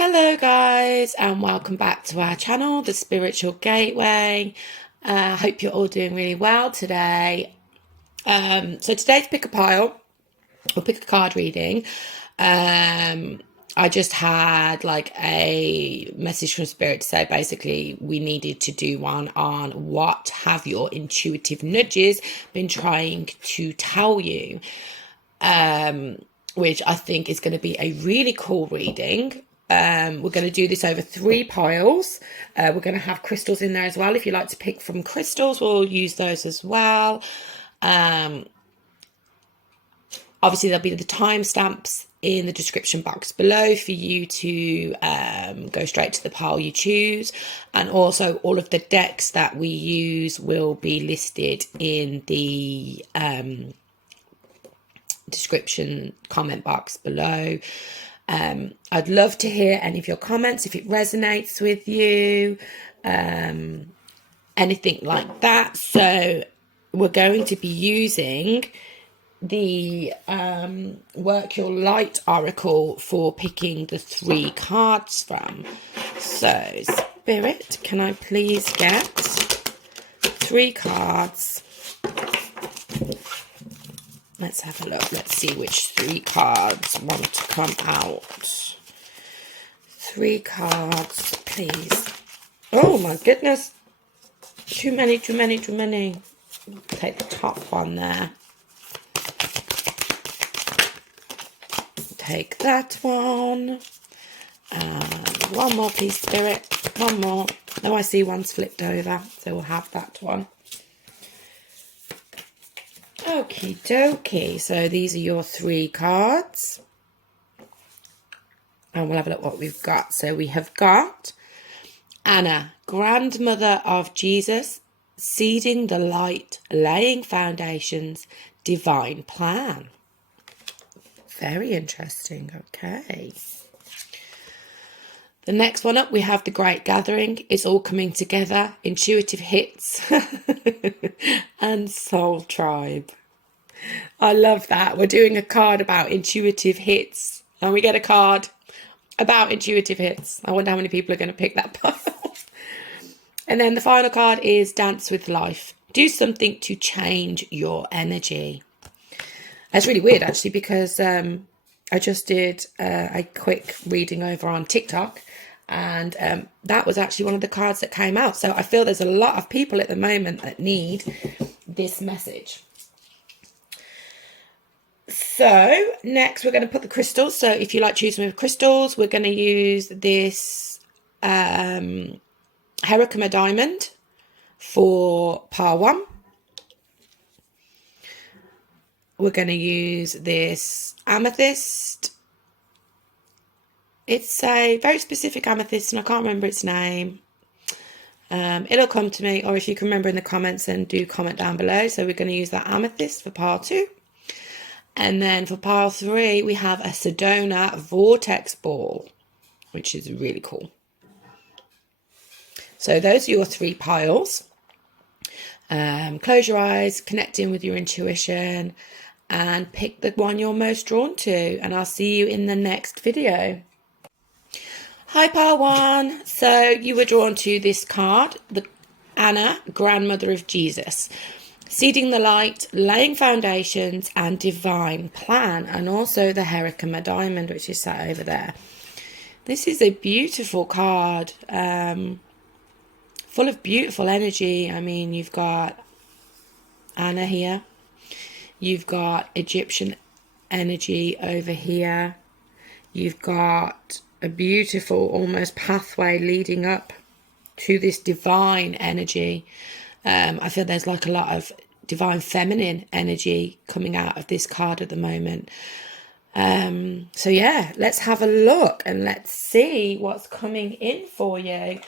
Hello guys, and welcome back to our channel, The Spiritual Gateway. Hope you're all doing really well today. So today to pick a pile or pick a card reading, I just had like a message from Spirit to say basically we needed to do one on what have your intuitive nudges been trying to tell you, which I think is going to be a really cool reading. We're going to do this over 3 piles. We're going to have crystals in there as well. If you like to pick from crystals, we'll use those as well. Obviously, there'll be the timestamps in the description box below for you to go straight to the pile you choose. And also all of the decks that we use will be listed in the description comment box below. I'd love to hear any of your comments if it resonates with you, anything like that. So we're going to be using the Work Your Light Oracle for picking the 3 cards from. So Spirit, can I please get 3 cards? Let's have a look. Let's see which 3 cards want to come out. 3 cards, please. Oh my goodness. Too many. Take the top one there. Take that one. And one more, please, Spirit. One more. Oh, I see one's flipped over, so we'll have that one. Okie dokie, so these are your 3 cards. And we'll have a look what we've got. So we have got Anna, grandmother of Jesus, seeding the light, laying foundations, divine plan. Very interesting, okay. The next one up, we have the Great Gathering. It's all coming together, intuitive hits, and Soul Tribe. I love that. We're doing a card about intuitive hits, and we get a card about intuitive hits. I wonder how many people are going to pick that pile. And then the final card is Dance with Life. Do something to change your energy. That's really weird, actually, because I just did a quick reading over on TikTok, and that was actually one of the cards that came out. So I feel there's a lot of people at the moment that need this message. So next we're going to put the crystals. So if you like choosing with crystals, we're going to use this Herkimer diamond for pile 1. We're going to use this amethyst. It's a very specific amethyst and I can't remember its name. It'll come to me, or if you can remember in the comments, then do comment down below. So we're going to use that amethyst for pile 2. And then for pile 3, we have a Sedona Vortex ball, which is really cool. So those are your 3 piles. Close your eyes, connect in with your intuition, and pick the one you're most drawn to. And I'll see you in the next video. Hi, pile 1. So you were drawn to this card, the Anna, grandmother of Jesus. Seeding the light, laying foundations, and divine plan, and also the Herkimer diamond, which is sat over there. This is a beautiful card, full of beautiful energy. I mean, you've got Anna here, you've got Egyptian energy over here, you've got a beautiful almost pathway leading up to this divine energy. I feel there's like a lot of divine feminine energy coming out of this card at the moment. So yeah, let's have a look and let's see what's coming in for you.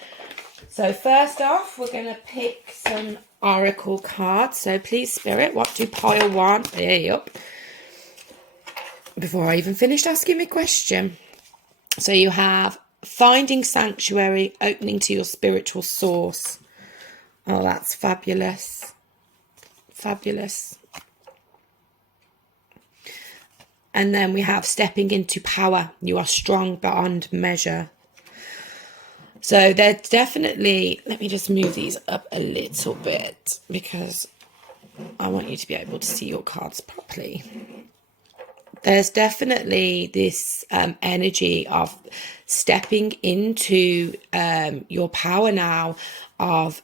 So first off, we're going to pick some oracle cards. So please, Spirit, what do pile 1? There you go. Before I even finished asking my question. So you have finding sanctuary, opening to your spiritual source. Oh, that's fabulous. Fabulous. And then we have stepping into power. You are strong beyond measure. So they're definitely, let me just move these up a little bit because I want you to be able to see your cards properly. There's definitely this energy of stepping into your power now, of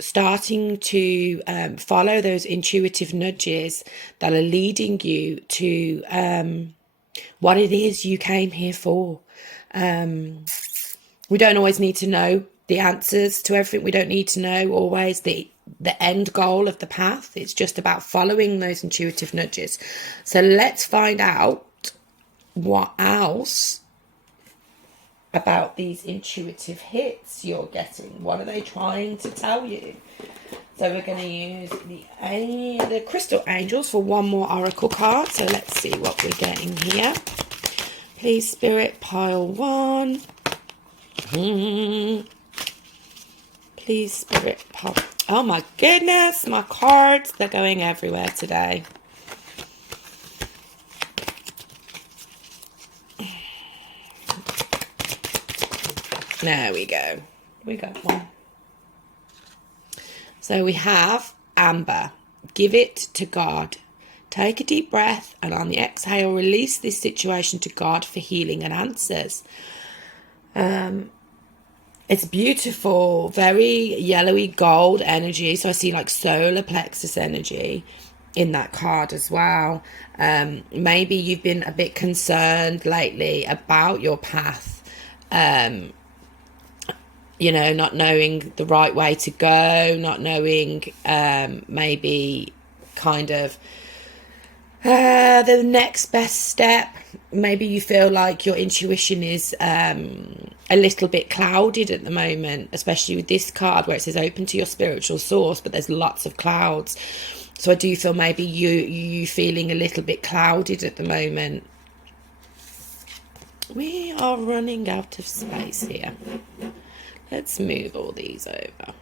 starting to follow those intuitive nudges that are leading you to what it is you came here for. We don't always need to know the answers to everything. We don't need to know always the end goal of the path. It's just about following those intuitive nudges. So let's find out what else about these intuitive hits you're getting. What are they trying to tell you? So we're going to use the crystal angels for one more oracle card. So let's see what we're getting here. Please, Spirit, pile 1. Please, Spirit, pile. Oh my goodness, my cards, they're going everywhere today. There we go. We got one. So we have Amber. Give it to God. Take a deep breath and on the exhale, release this situation to God for healing and answers. It's beautiful, very yellowy gold energy. So I see like solar plexus energy in that card as well. Maybe you've been a bit concerned lately about your path. You know, not knowing the right way to go, not knowing maybe kind of the next best step. Maybe you feel like your intuition is a little bit clouded at the moment, especially with this card where it says open to your spiritual source, but there's lots of clouds. So I do feel maybe you feeling a little bit clouded at the moment. We are running out of space here. Let's move all these over.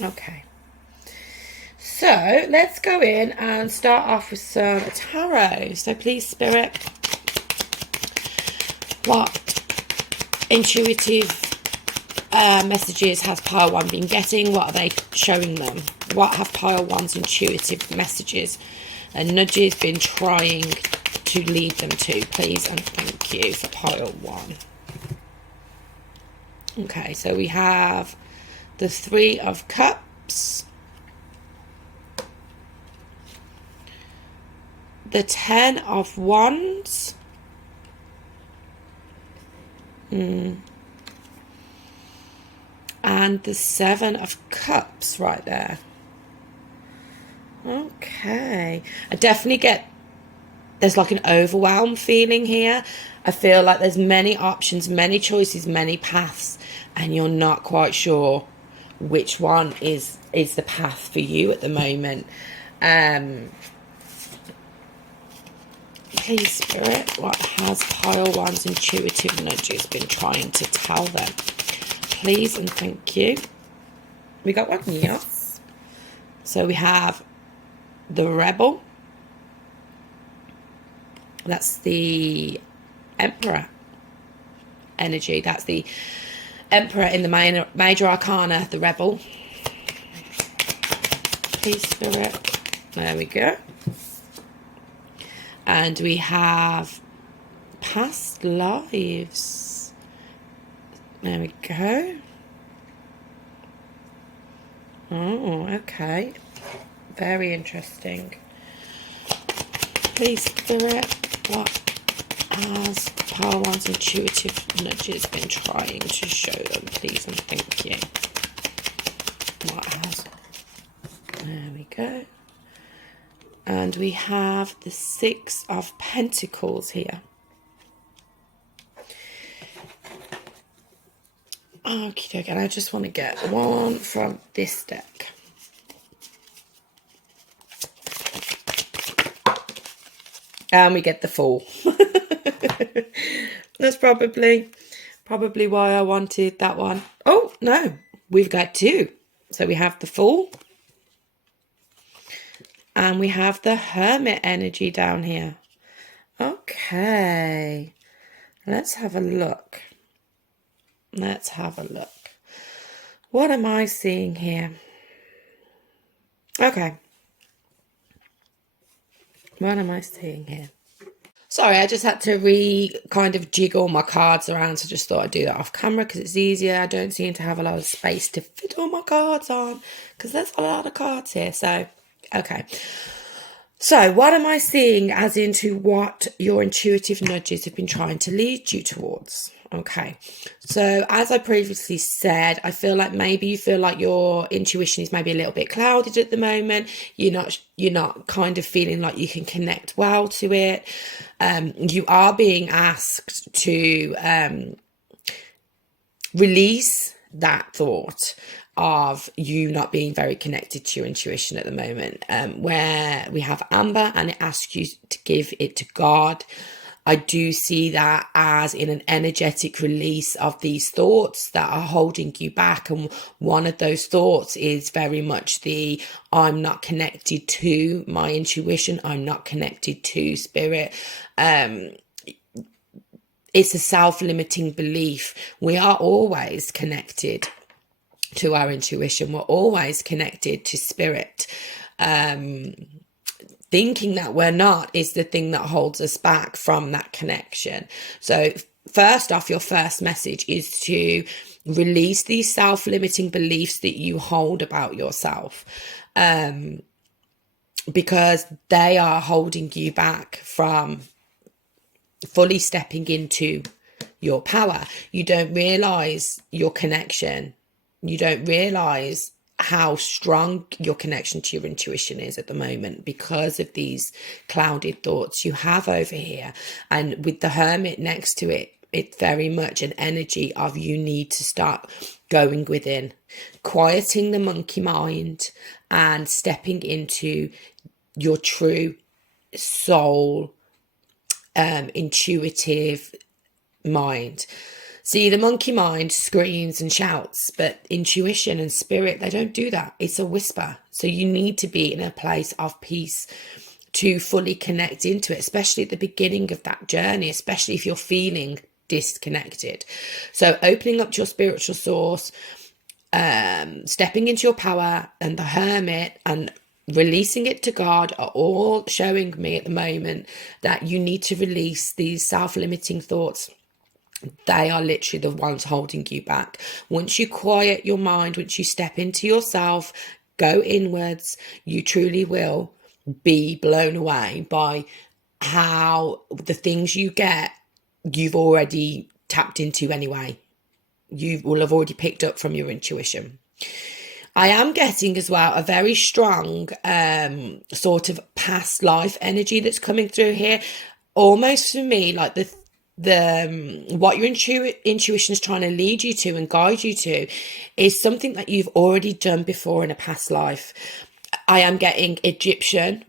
Okay. So let's go in and start off with some tarot. So please, Spirit, what intuitive messages has pile 1 been getting? What are they showing them? What have pile 1's intuitive messages and nudges been trying to lead them to? Please and thank you for pile 1. Okay, so we have the 3 of Cups, the 10 of Wands, and the 7 of Cups right there. Okay, I definitely get there's like an overwhelm feeling here. I feel like there's many options, many choices, many paths, and you're not quite sure which one is the path for you at the moment. Please, Spirit, what has pile 1's intuitive nudges been trying to tell them? Please and thank you. We got one, yes. So we have the Rebel. That's the Emperor energy. That's the Emperor in the Major Arcana, the Rebel. Please, Spirit. There we go. And we have past lives. There we go. Oh, okay. Very interesting. Please, Spirit, what has pile 1's intuitive nudges been trying to show them? Please and thank you. What has... There we go. And we have the 6 of Pentacles here. Okie dokie, I just want to get one from this deck. And we get the Fool. That's probably why I wanted that one. Oh, no, we've got 2. So we have the Fool. And we have the Hermit energy down here. Okay. Let's have a look. Let's have a look. What am I seeing here? Okay. What am I seeing here? Sorry, I just had to kind of jiggle my cards around, so I just thought I'd do that off camera because it's easier. I don't seem to have a lot of space to fit all my cards on because there's a lot of cards here. So, okay. So, what am I seeing as into what your intuitive nudges have been trying to lead you towards? Okay. So, as I previously said, I feel like maybe you feel like your intuition is maybe a little bit clouded at the moment. You're not kind of feeling like you can connect well to it. You are being asked to release that thought of you not being very connected to your intuition at the moment, where we have Amber and it asks you to give it to God. I do see that as in an energetic release of these thoughts that are holding you back. And one of those thoughts is very much I'm not connected to my intuition. I'm not connected to spirit. It's a self-limiting belief. We are always connected to our intuition. We're always connected to spirit. Thinking that we're not is the thing that holds us back from that connection. So first off, your first message is to release these self-limiting beliefs that you hold about yourself, because they are holding you back from fully stepping into your power. You don't realize your connection. You don't realize how strong your connection to your intuition is at the moment because of these clouded thoughts you have over here. And with the Hermit next to it, it's very much an energy of you need to start going within, quieting the monkey mind and stepping into your true soul, intuitive mind. See, the monkey mind screams and shouts, but intuition and spirit, they don't do that. It's a whisper. So you need to be in a place of peace to fully connect into it, especially at the beginning of that journey, especially if you're feeling disconnected. So opening up to your spiritual source, stepping into your power, and the Hermit and releasing it to God are all showing me at the moment that you need to release these self-limiting thoughts. They are literally the ones holding you back. Once you quiet your mind, once you step into yourself, go inwards, you truly will be blown away by how the things you get, you've already tapped into anyway. You will have already picked up from your intuition. I am getting as well a very strong sort of past life energy that's coming through here. Almost for me, like the what your intuition is trying to lead you to and guide you to is something that you've already done before in a past life. I am getting Egyptian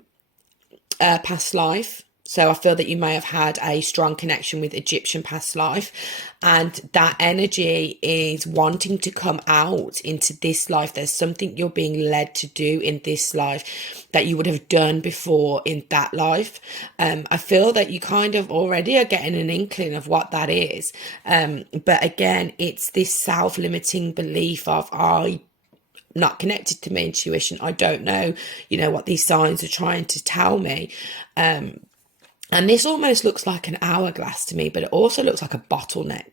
past life. So I feel that you may have had a strong connection with Egyptian past life, and that energy is wanting to come out into this life. There's something you're being led to do in this life that you would have done before in that life. I feel that you kind of already are getting an inkling of what that is. But again, it's this self-limiting belief of I'm not connected to my intuition. I don't know, what these signs are trying to tell me. And this almost looks like an hourglass to me, but it also looks like a bottleneck.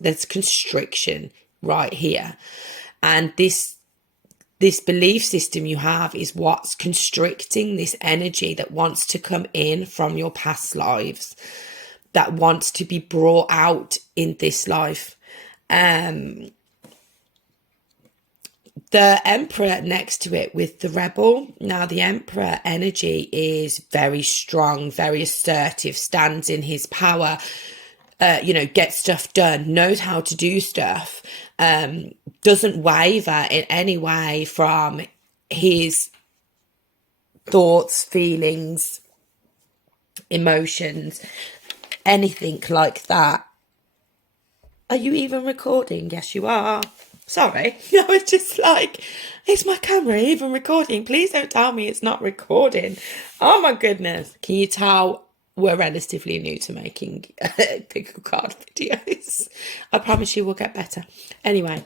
There's constriction right here. And this belief system you have is what's constricting this energy that wants to come in from your past lives, that wants to be brought out in this life. The Emperor next to it with the Rebel. Now, the Emperor energy is very strong, very assertive, stands in his power, gets stuff done, knows how to do stuff, doesn't waver in any way from his thoughts, feelings, emotions, anything like that. Are you even recording? Yes, you are. Sorry, I was just like, is my camera even recording? Please don't tell me it's not recording. Oh my goodness. Can you tell we're relatively new to making pickle card videos. I promise you we'll get better. Anyway,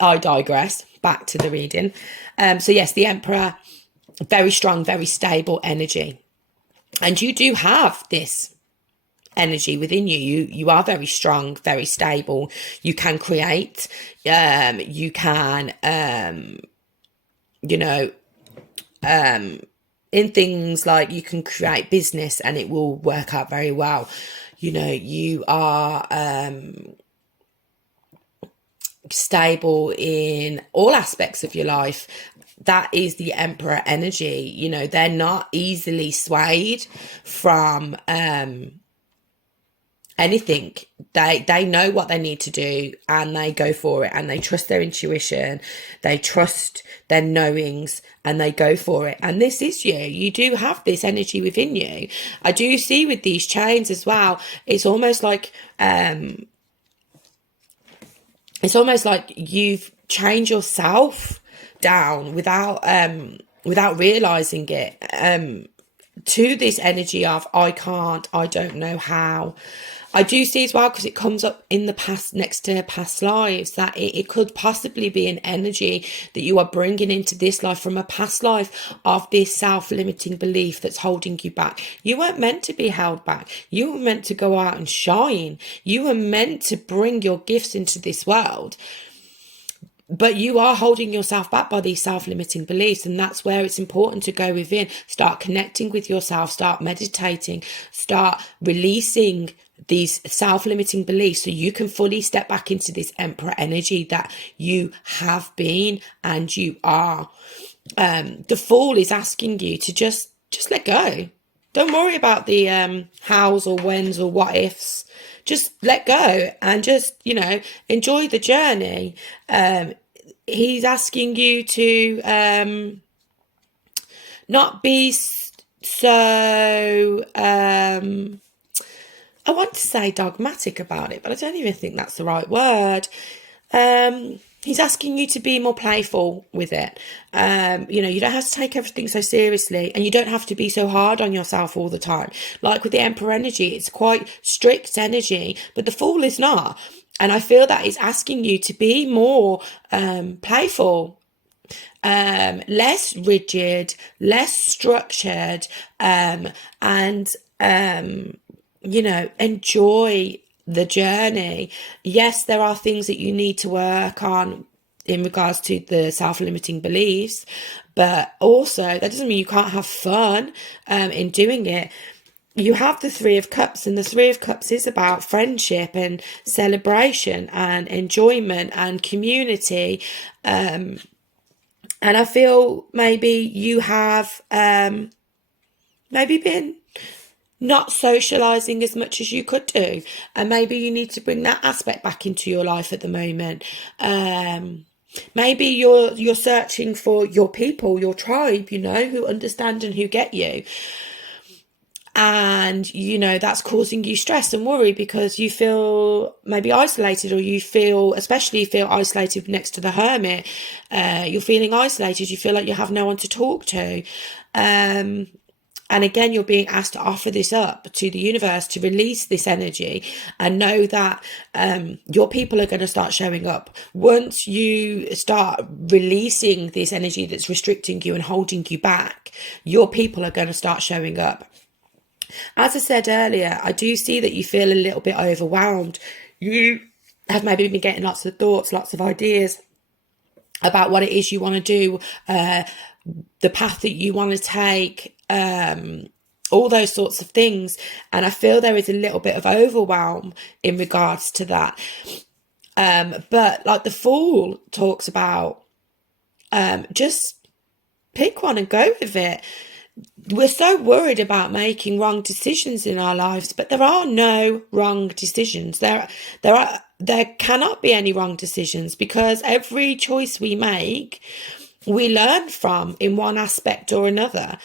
I digress. Back to the reading. So yes, the Emperor, very strong, very stable energy. And you do have this energy within you. You are very strong, very stable. You can create. You can, in things like you can create business and it will work out very well. You are stable in all aspects of your life. That is the Emperor energy. They're not easily swayed from anything. They know what they need to do and they go for it, and they trust their intuition, they trust their knowings, and they go for it. And this is you do have this energy within you. I do see with these chains as well, it's almost like you've chained yourself down without realizing it, to this energy of I can't, I don't know how. I do see as well, because it comes up in the past, next to past lives, that it could possibly be an energy that you are bringing into this life from a past life of this self-limiting belief that's holding you back. You weren't meant to be held back. You were meant to go out and shine. You were meant to bring your gifts into this world. But you are holding yourself back by these self-limiting beliefs, and that's where it's important to go within, start connecting with yourself, start meditating, start releasing these self-limiting beliefs so you can fully step back into this Emperor energy that you have been and you are. The Fool is asking you to just let go. Don't worry about the hows or whens or what ifs. Just let go and just, enjoy the journey. He's asking you to not be so, I want to say dogmatic about it, but I don't even think that's the right word. He's asking you to be more playful with it. You don't have to take everything so seriously, and you don't have to be so hard on yourself all the time. Like with the Emperor energy, it's quite strict energy, but the Fool is not. And I feel that it's asking you to be more playful, less rigid, less structured, and enjoy the journey. Yes, there are things that you need to work on in regards to the self-limiting beliefs, but also that doesn't mean you can't have fun in doing it. You have the Three of Cups, and the Three of Cups is about friendship and celebration and enjoyment and community. And I feel maybe you have maybe been not socializing as much as you could do, and maybe you need to bring that aspect back into your life at the moment. Maybe you're searching for your people, your tribe, who understand and who get you, and that's causing you stress and worry because you feel maybe isolated, or you feel isolated next to the Hermit. You're feeling isolated, you feel like you have no one to talk to. And again, you're being asked to offer this up to the universe, to release this energy, and know that your people are going to start showing up. Once you start releasing this energy that's restricting you and holding you back, your people are going to start showing up. As I said earlier, I do see that you feel a little bit overwhelmed. You have maybe been getting lots of thoughts, lots of ideas about what it is you want to do, the path that you want to take, all those sorts of things. And I feel there is a little bit of overwhelm in regards to that. But like the Fool talks about, just pick one and go with it. We're so worried about making wrong decisions in our lives, but there are no wrong decisions. There cannot be any wrong decisions, because every choice we make, we learn from in one aspect or another.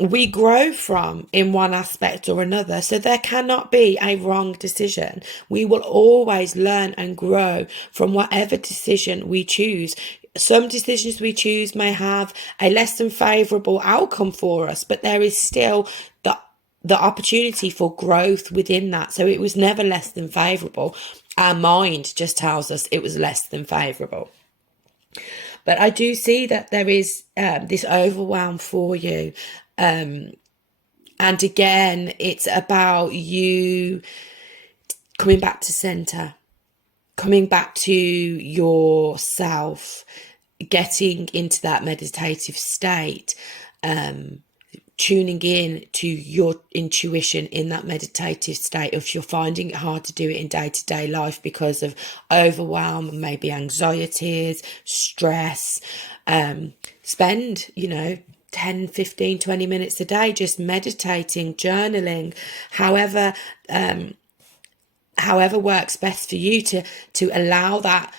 We grow from in one aspect or another. So there cannot be a wrong decision. We will always learn and grow from whatever decision we choose. Some decisions we choose may have a less than favourable outcome for us, but there is still the opportunity for growth within that. So it was never less than favourable. Our mind just tells us it was less than favourable. But I do see that there is this overwhelm for you. And again, it's about you coming back to centre, coming back to yourself, getting into that meditative state, tuning in to your intuition in that meditative state. If you're finding it hard to do it in day-to-day life because of overwhelm, maybe anxieties, stress, spend, 10, 15, 20 minutes a day just meditating, journaling, however works best for you to allow that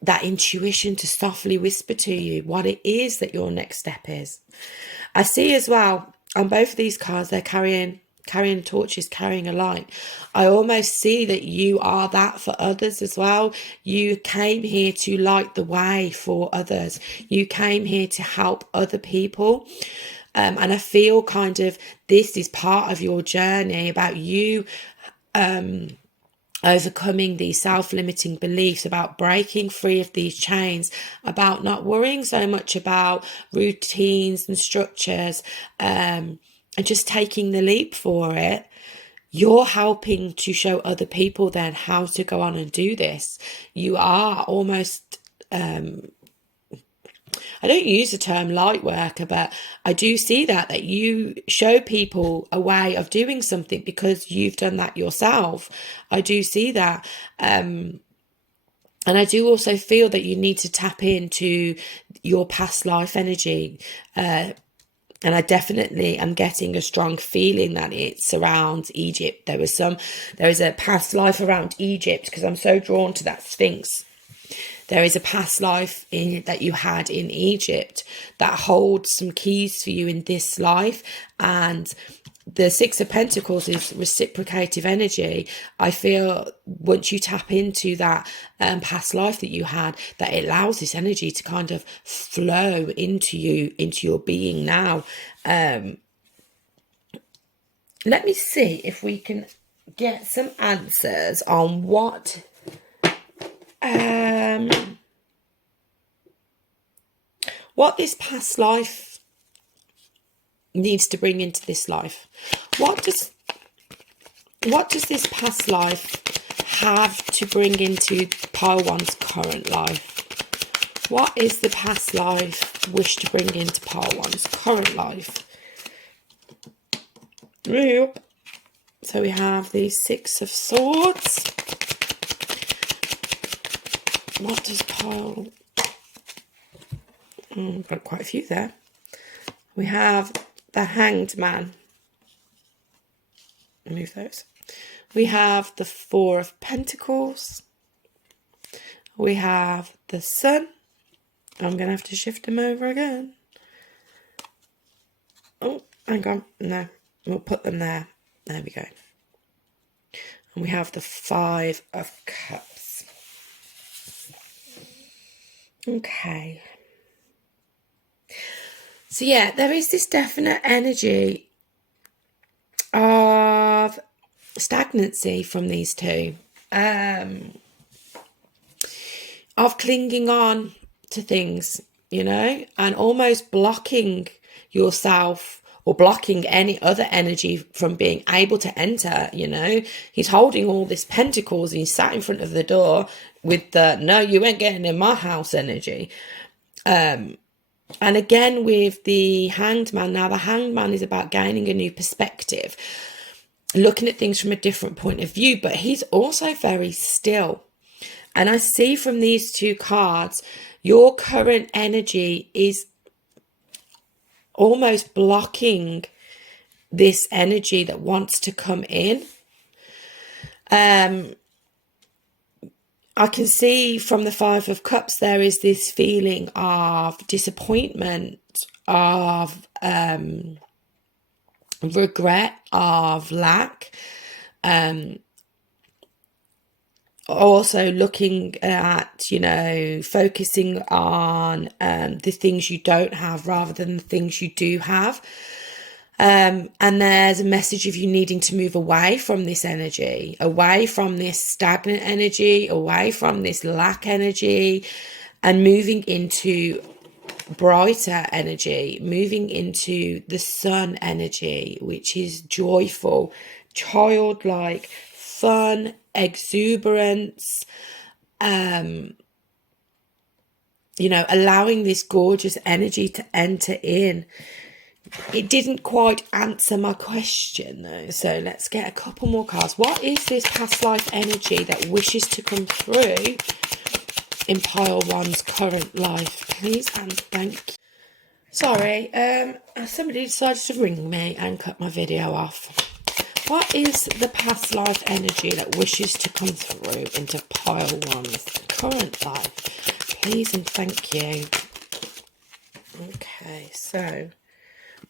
that intuition to softly whisper to you what it is that your next step is. I see as well on both of these cards, they're carrying torches, carrying a light. I almost see that you are that for others as well. You came here to light the way for others. You came here to help other people. And I feel kind of this is part of your journey about you overcoming these self-limiting beliefs, about breaking free of these chains, about not worrying so much about routines and structures, and just taking the leap for it. You're helping to show other people then how to go on and do this. You are almost I don't use the term light worker, but I do see that you show people a way of doing something because you've done that yourself. I do see that. And I do also feel that you need to tap into your past life energy. And I definitely am getting a strong feeling that it surrounds Egypt. There is a past life around Egypt because I'm so drawn to that Sphinx. There is a past life that you had in Egypt that holds some keys for you in this life. And the Six of Pentacles is reciprocative energy. I feel once you tap into that past life that you had, that it allows this energy to kind of flow into you, into your being now. Let me see if we can get some answers on what this past life needs to bring into this life. What does this past life have to bring into pile one's current life? What is the past life wish to bring into pile one's current life? Yep. So we have the Six of Swords. What does pile... got quite a few there. We have the Hanged Man. Move those. We have the Four of Pentacles. We have the Sun. I'm going to have to shift them over again. Oh, hang on. No, we'll put them there. There we go. And we have the Five of Cups. Okay. So yeah, there is this definite energy of stagnancy from these two. Of clinging on to things, and almost blocking yourself or blocking any other energy from being able to enter. He's holding all this pentacles and he's sat in front of the door with the no, you ain't getting in my house energy. And again with the Hanged Man, now the Hanged Man is about gaining a new perspective, looking at things from a different point of view, but he's also very still. And I see from these two cards, your current energy is almost blocking this energy that wants to come in. I can see from the Five of Cups, there is this feeling of disappointment, of regret, of lack. Also looking at, focusing on the things you don't have rather than the things you do have. And there's a message of you needing to move away from this energy, away from this stagnant energy, away from this lack energy, and moving into brighter energy, moving into the sun energy, which is joyful, childlike, fun, exuberance, you know, allowing this gorgeous energy to enter in. It didn't quite answer my question though, so let's get a couple more cards. What is this past life energy that wishes to come through in pile one's current life, please and thank you? Sorry, somebody decided to ring me and cut my video off. What is the past life energy that wishes to come through into pile one's current life, please and thank you? Okay, so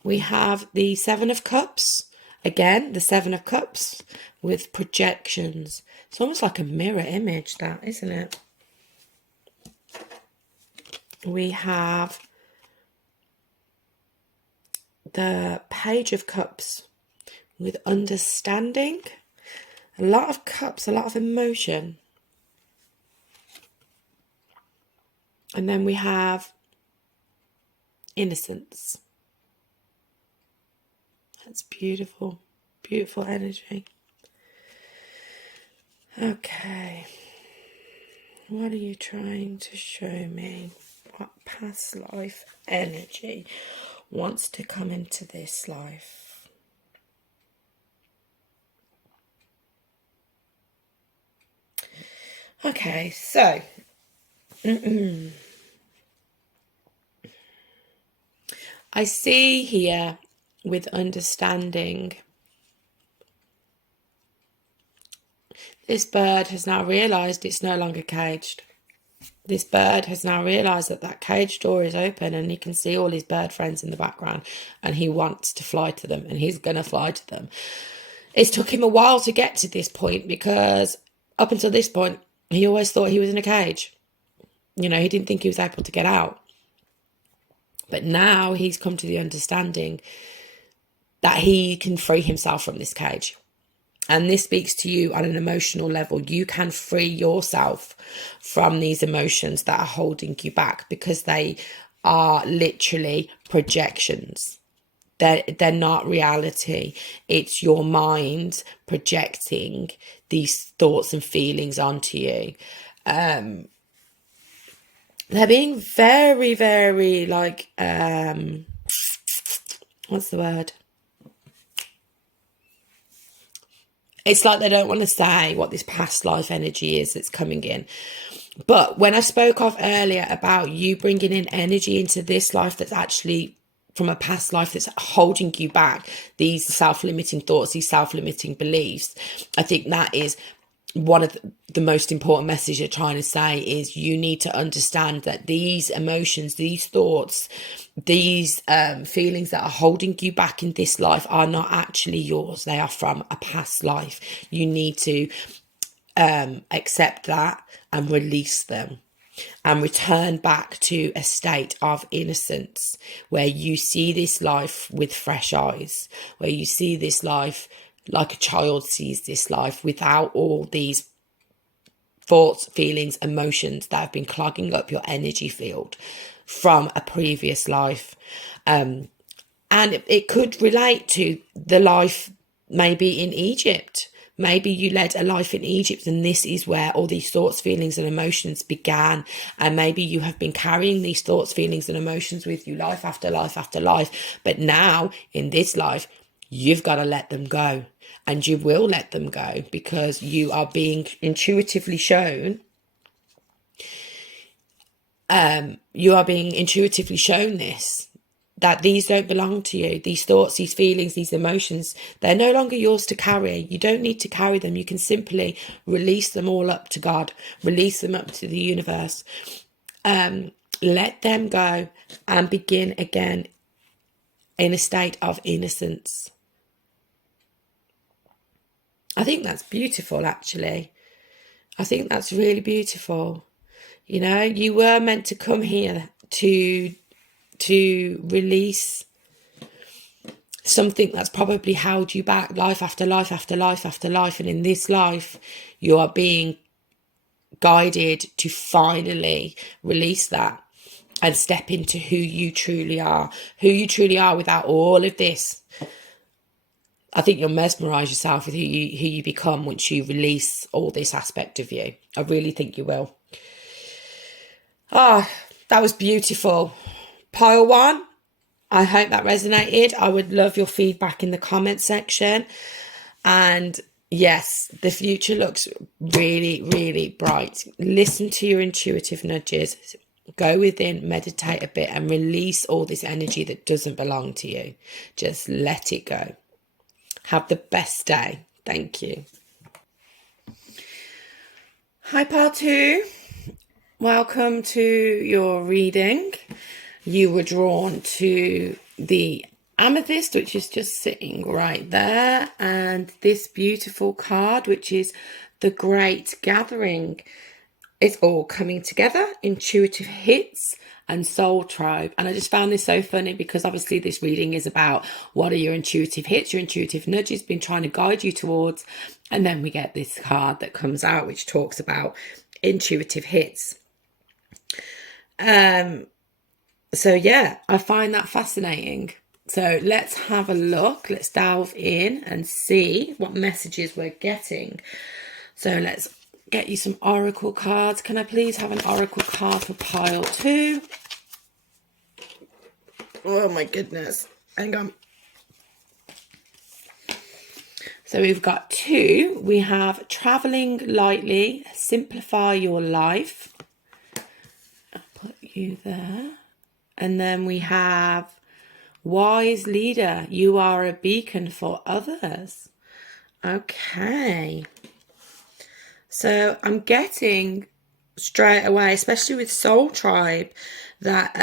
we have the Seven of Cups. Again, the Seven of Cups with projections. It's almost like a mirror image, that, isn't it? We have the Page of Cups with understanding. A lot of cups, a lot of emotion. And then we have innocence. That's beautiful, beautiful energy. Okay. What are you trying to show me? What past life energy wants to come into this life? Okay, so I see here with understanding, this bird has now realised it's no longer caged. This bird has now realised that that cage door is open and he can see all his bird friends in the background and he wants to fly to them and he's going to fly to them. It's took him a while to get to this point because up until this point, he always thought he was in a cage. You know, he didn't think he was able to get out. But now he's come to the understanding that he can free himself from this cage. And this speaks to you on an emotional level. You can free yourself from these emotions that are holding you back because they are literally projections. They're not reality. It's your mind projecting these thoughts and feelings onto you. They're being very, very like, what's the word? It's like they don't want to say what this past life energy is that's coming in. But when I spoke of earlier about you bringing in energy into this life that's actually from a past life that's holding you back, these self-limiting thoughts, these self-limiting beliefs, I think that is one of the most important messages you're trying to say is you need to understand that these emotions, these thoughts, these feelings that are holding you back in this life are not actually yours. They are from a past life. You need to accept that and release them and return back to a state of innocence where you see this life with fresh eyes, where you see this life like a child sees this life without all these thoughts, feelings, emotions that have been clogging up your energy field from a previous life. And it could relate to the life maybe in Egypt. Maybe you led a life in Egypt and this is where all these thoughts, feelings and emotions began. And maybe you have been carrying these thoughts, feelings and emotions with you life after life after life. But now in this life, you've got to let them go. And you will let them go because you are being intuitively shown. You are being intuitively shown this, that these don't belong to you. These thoughts, these feelings, these emotions, they're no longer yours to carry. You don't need to carry them. You can simply release them all up to God, release them up to the universe. Let them go and begin again in a state of innocence. I think that's beautiful, actually. I think that's really beautiful. You know, you were meant to come here to release something that's probably held you back life after life after life after life. And in this life, you are being guided to finally release that and step into who you truly are without all of this. I think you'll mesmerise yourself with who you become once you release all this aspect of you. I really think you will. Ah, that was beautiful. Pile 1, I hope that resonated. I would love your feedback in the comment section. And yes, the future looks really, really bright. Listen to your intuitive nudges. Go within, meditate a bit, and release all this energy that doesn't belong to you. Just let it go. Have the best day. Thank you. Hi, part 2. Welcome to your reading. You were drawn to the Amethyst, which is just sitting right there, and this beautiful card, which is the Great Gathering. It's all coming together, intuitive hits and soul tribe. And I just found this so funny because obviously this reading is about what are your intuitive hits, your intuitive nudges been trying to guide you towards. And then we get this card that comes out, which talks about intuitive hits. So yeah, I find that fascinating. So let's have a look. Let's delve in and see what messages we're getting. So let's get you some oracle cards. Can I please have an oracle card for pile 2? Oh my goodness. Hang on. So we've got 2. We have traveling lightly, simplify your life. I'll put you there. And then we have wise leader, you are a beacon for others. Okay. So I'm getting straight away, especially with Soul Tribe, that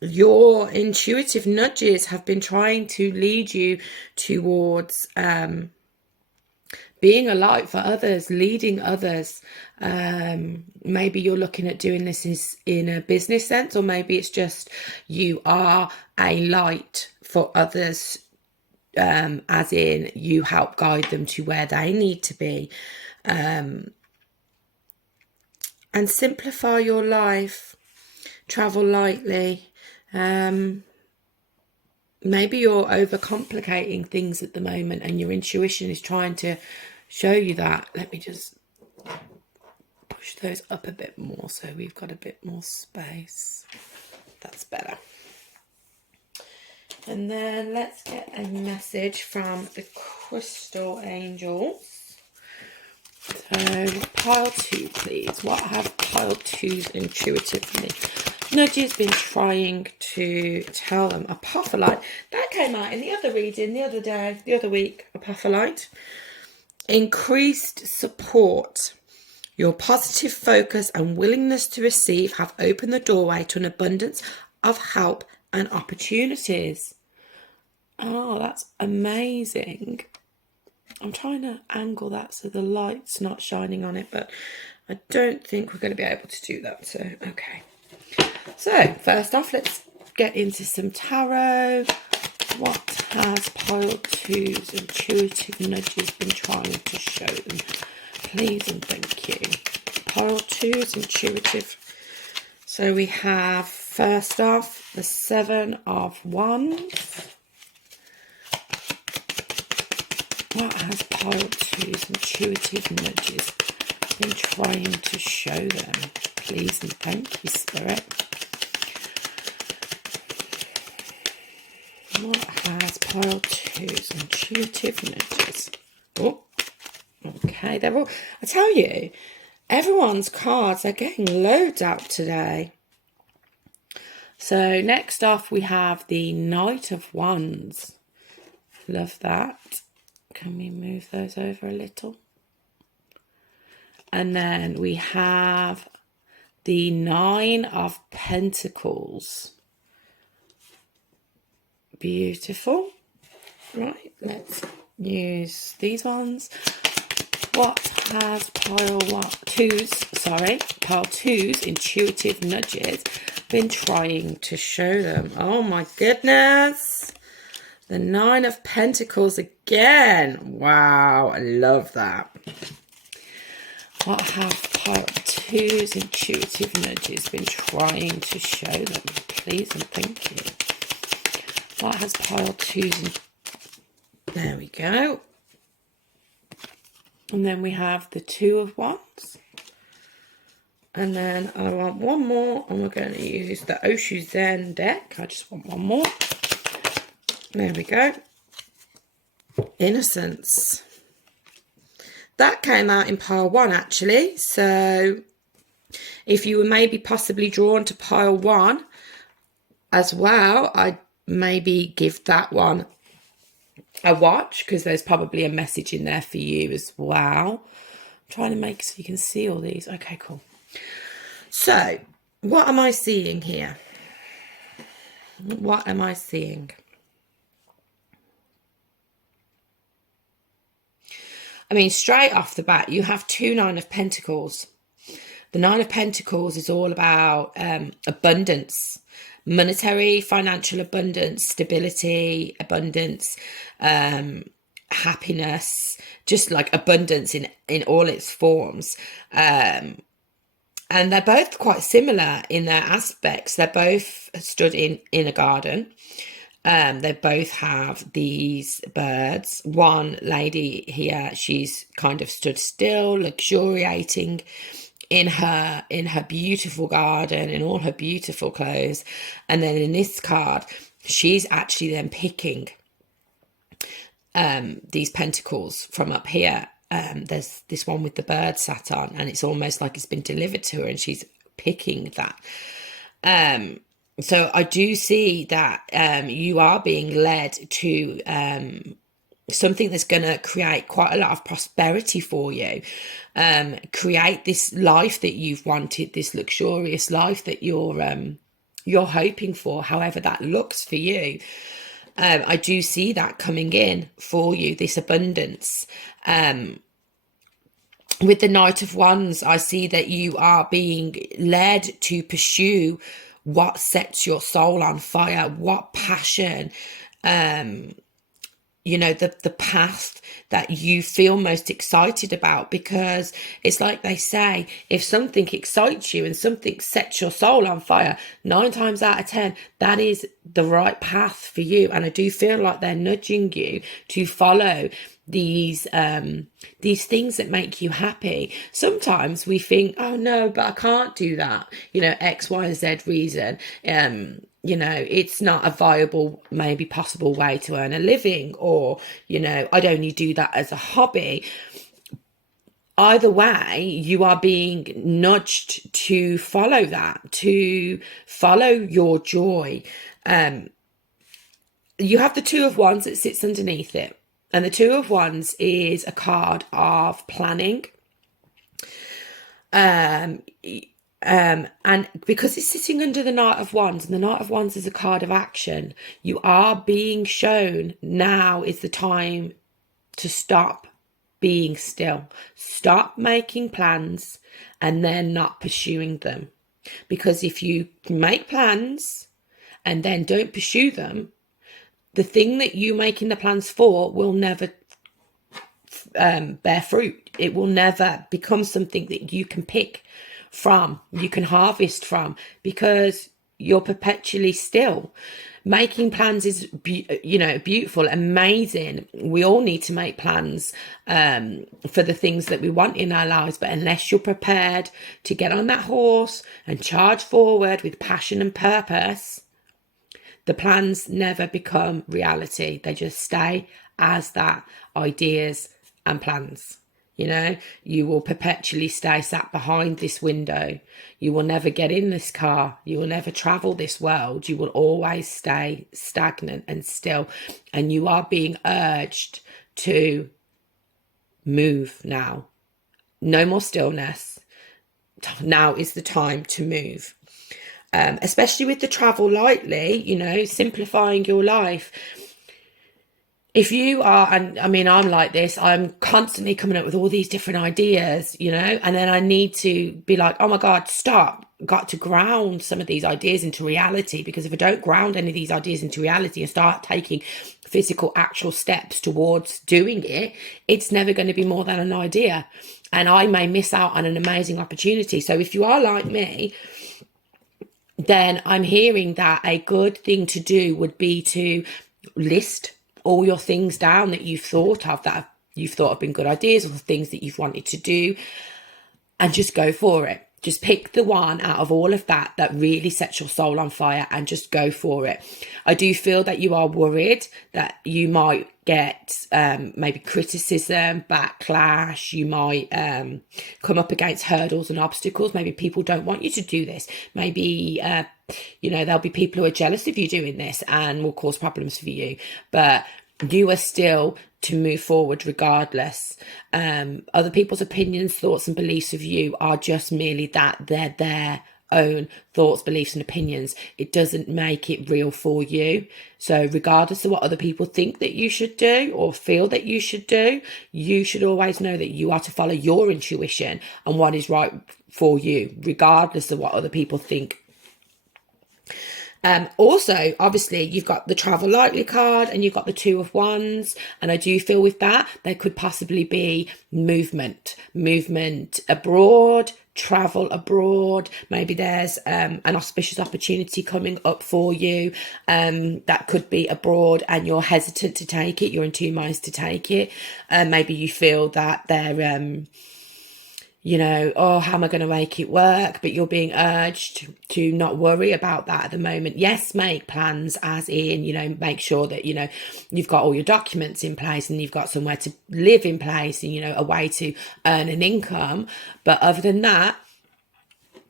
your intuitive nudges have been trying to lead you towards being a light for others, leading others. Maybe you're looking at doing this in a business sense, or maybe it's just you are a light for others, as in you help guide them to where they need to be. And simplify your life, travel lightly. Maybe you're overcomplicating things at the moment and your intuition is trying to show you that. Let me just push those up a bit more so we've got a bit more space. That's better. And then let's get a message from the Crystal Angels. So pile 2, please. What have pile 2's intuitively nudges been trying to tell them? Apophyllite. That came out in the other reading the other week. Apophyllite. Increased support. Your positive focus and willingness to receive have opened the doorway to an abundance of help and opportunities. Oh, that's amazing. I'm trying to angle that so the light's not shining on it, but I don't think we're going to be able to do that. So, okay. So, first off, let's get into some tarot. What has pile 2's intuitive nudges been trying to show them? Please and thank you. Pile 2's intuitive. So we have, first off, the 7 of Wands. What has pile 2's intuitive nudges been trying to show them? Please and thank you, Spirit. What has pile 2's intuitive nudges? Oh, okay. They're all, I tell you, everyone's cards are getting loads out today. So next off we have the Knight of Wands. Love that. Can we move those over a little? And then we have the 9 of Pentacles. Beautiful. Right, let's use these ones. What has pile 2's intuitive nudges been trying to show them? Oh my goodness. The Nine of Pentacles again. Wow, I love that. What have pile 2's intuitive nudges been trying to show them? Please and thank you. What has pile 2's... There we go. And then we have the Two of Wands. And then I want one more, and we're going to use the Oshu Zen deck. I just want one more. There we go. Innocence. That came out in pile 1, actually. So if you were maybe possibly drawn to pile 1 as well, I'd maybe give that one a watch, because there's probably a message in there for you as well. I'm trying to make so you can see all these. Okay, cool. So, what am I seeing here? What am I seeing? I mean, straight off the bat, you have 2 Nine of Pentacles. The Nine of Pentacles is all about abundance, monetary, financial abundance, stability, abundance, happiness, just like abundance in all its forms. And they're both quite similar in their aspects. They're both stood in a garden. They both have these birds. One lady here, she's kind of stood still, luxuriating in her beautiful garden, in all her beautiful clothes. And then in this card, she's actually then picking these pentacles from up here. There's this one with the bird sat on, and it's almost like it's been delivered to her, and she's picking that. So I do see that you are being led to something that's going to create quite a lot of prosperity for you. Create this life that you've wanted, this luxurious life that you're hoping for, however that looks for you. I do see that coming in for you, this abundance. With the Knight of Wands, I see that you are being led to pursue what sets your soul on fire, what passion, you know, the path that you feel most excited about, because it's like they say, if something excites you and something sets your soul on fire, 9 times out of 10, that is the right path for you. And I do feel like they're nudging you to follow these things that make you happy. Sometimes we think, oh no, but I can't do that, you know, X, Y, and Z reason. You know, it's not a viable, maybe possible way to earn a living, or, you know, I'd only do that as a hobby. Either way, you are being nudged to follow that, to follow your joy. You have the Two of Wands that sits underneath it. And the Two of Wands is a card of planning. And because it's sitting under the Knight of Wands, and the Knight of Wands is a card of action, you are being shown now is the time to stop being still. Stop making plans and then not pursuing them. Because if you make plans and then don't pursue them, the thing that you're making the plans for will never bear fruit. It will never become something that you can pick from, you can harvest from, because you're perpetually still. Making plans is, you know, beautiful, amazing. We all need to make plans for the things that we want in our lives, but unless you're prepared to get on that horse and charge forward with passion and purpose, the plans never become reality. They just stay as that, ideas and plans. You know, you will perpetually stay sat behind this window. You will never get in this car. You will never travel this world. You will always stay stagnant and still. And you are being urged to move now. No more stillness. Now is the time to move. Especially with the travel lightly, you know, simplifying your life. If you are, and I mean, I'm like this, I'm constantly coming up with all these different ideas, you know, and then I need to be like, oh my God, stop. Got to ground some of these ideas into reality, because if I don't ground any of these ideas into reality and start taking physical, actual steps towards doing it, it's never going to be more than an idea. And I may miss out on an amazing opportunity. So if you are like me, then I'm hearing that a good thing to do would be to list all your things down that you've thought of, that you've thought have been good ideas, or things that you've wanted to do, and just go for it. Just pick the one out of all of that that really sets your soul on fire and just go for it. I do feel that you are worried that you might get maybe criticism, backlash. You might come up against hurdles and obstacles. Maybe people don't want you to do this. Maybe, there'll be people who are jealous of you doing this and will cause problems for you. But you are still to move forward regardless. Other people's opinions, thoughts and beliefs of you are just merely that. They're their own thoughts, beliefs and opinions. It doesn't make it real for you. So regardless of what other people think that you should do or feel that you should do, you should always know that you are to follow your intuition and what is right for you, regardless of what other people think. Also, obviously, you've got the travel lightly card and you've got the Two of Wands. And I do feel with that, there could possibly be movement abroad, travel abroad. Maybe there's an auspicious opportunity coming up for you that could be abroad and you're hesitant to take it. You're in two minds to take it. Maybe you feel that they're... oh, how am I going to make it work? But you're being urged to not worry about that at the moment. Yes, make plans as in, make sure that, you've got all your documents in place and you've got somewhere to live in place and, a way to earn an income. But other than that,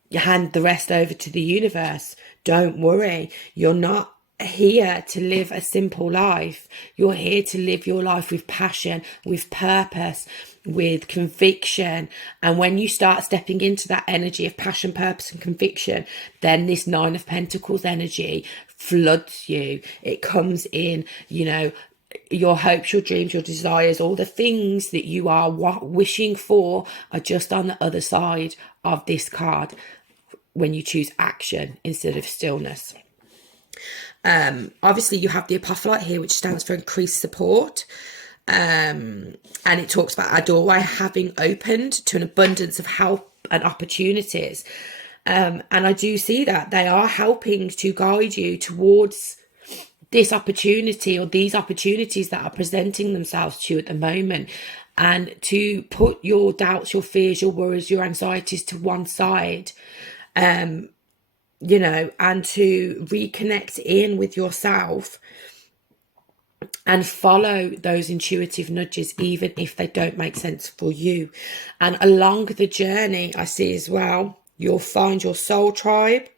you hand the rest over to the universe. Don't worry. You're not here to live a simple life. You're here to live your life with passion, with purpose, with conviction. And when you start stepping into that energy of passion, purpose and conviction, then this Nine of Pentacles energy floods you. It comes in, your hopes, your dreams, your desires, all the things that you are wishing for are just on the other side of this card when you choose action instead of stillness. Obviously you have the Apophyllite here, which stands for increased support. And it talks about a doorway having opened to an abundance of help and opportunities. And I do see that they are helping to guide you towards this opportunity or these opportunities that are presenting themselves to you at the moment, and to put your doubts, your fears, your worries, your anxieties to one side, and to reconnect in with yourself and follow those intuitive nudges, even if they don't make sense for you. And along the journey, I see as well, you'll find your soul tribe,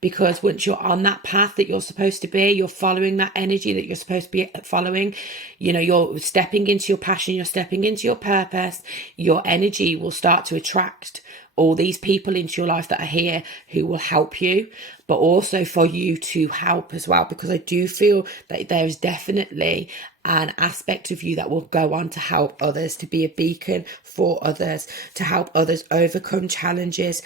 because once you're on that path that you're supposed to be, you're following that energy that you're supposed to be following, you're stepping into your passion, you're stepping into your purpose, your energy will start to attract all these people into your life that are here who will help you, but also for you to help as well, because I do feel that there is definitely an aspect of you that will go on to help others, to be a beacon for others, to help others overcome challenges.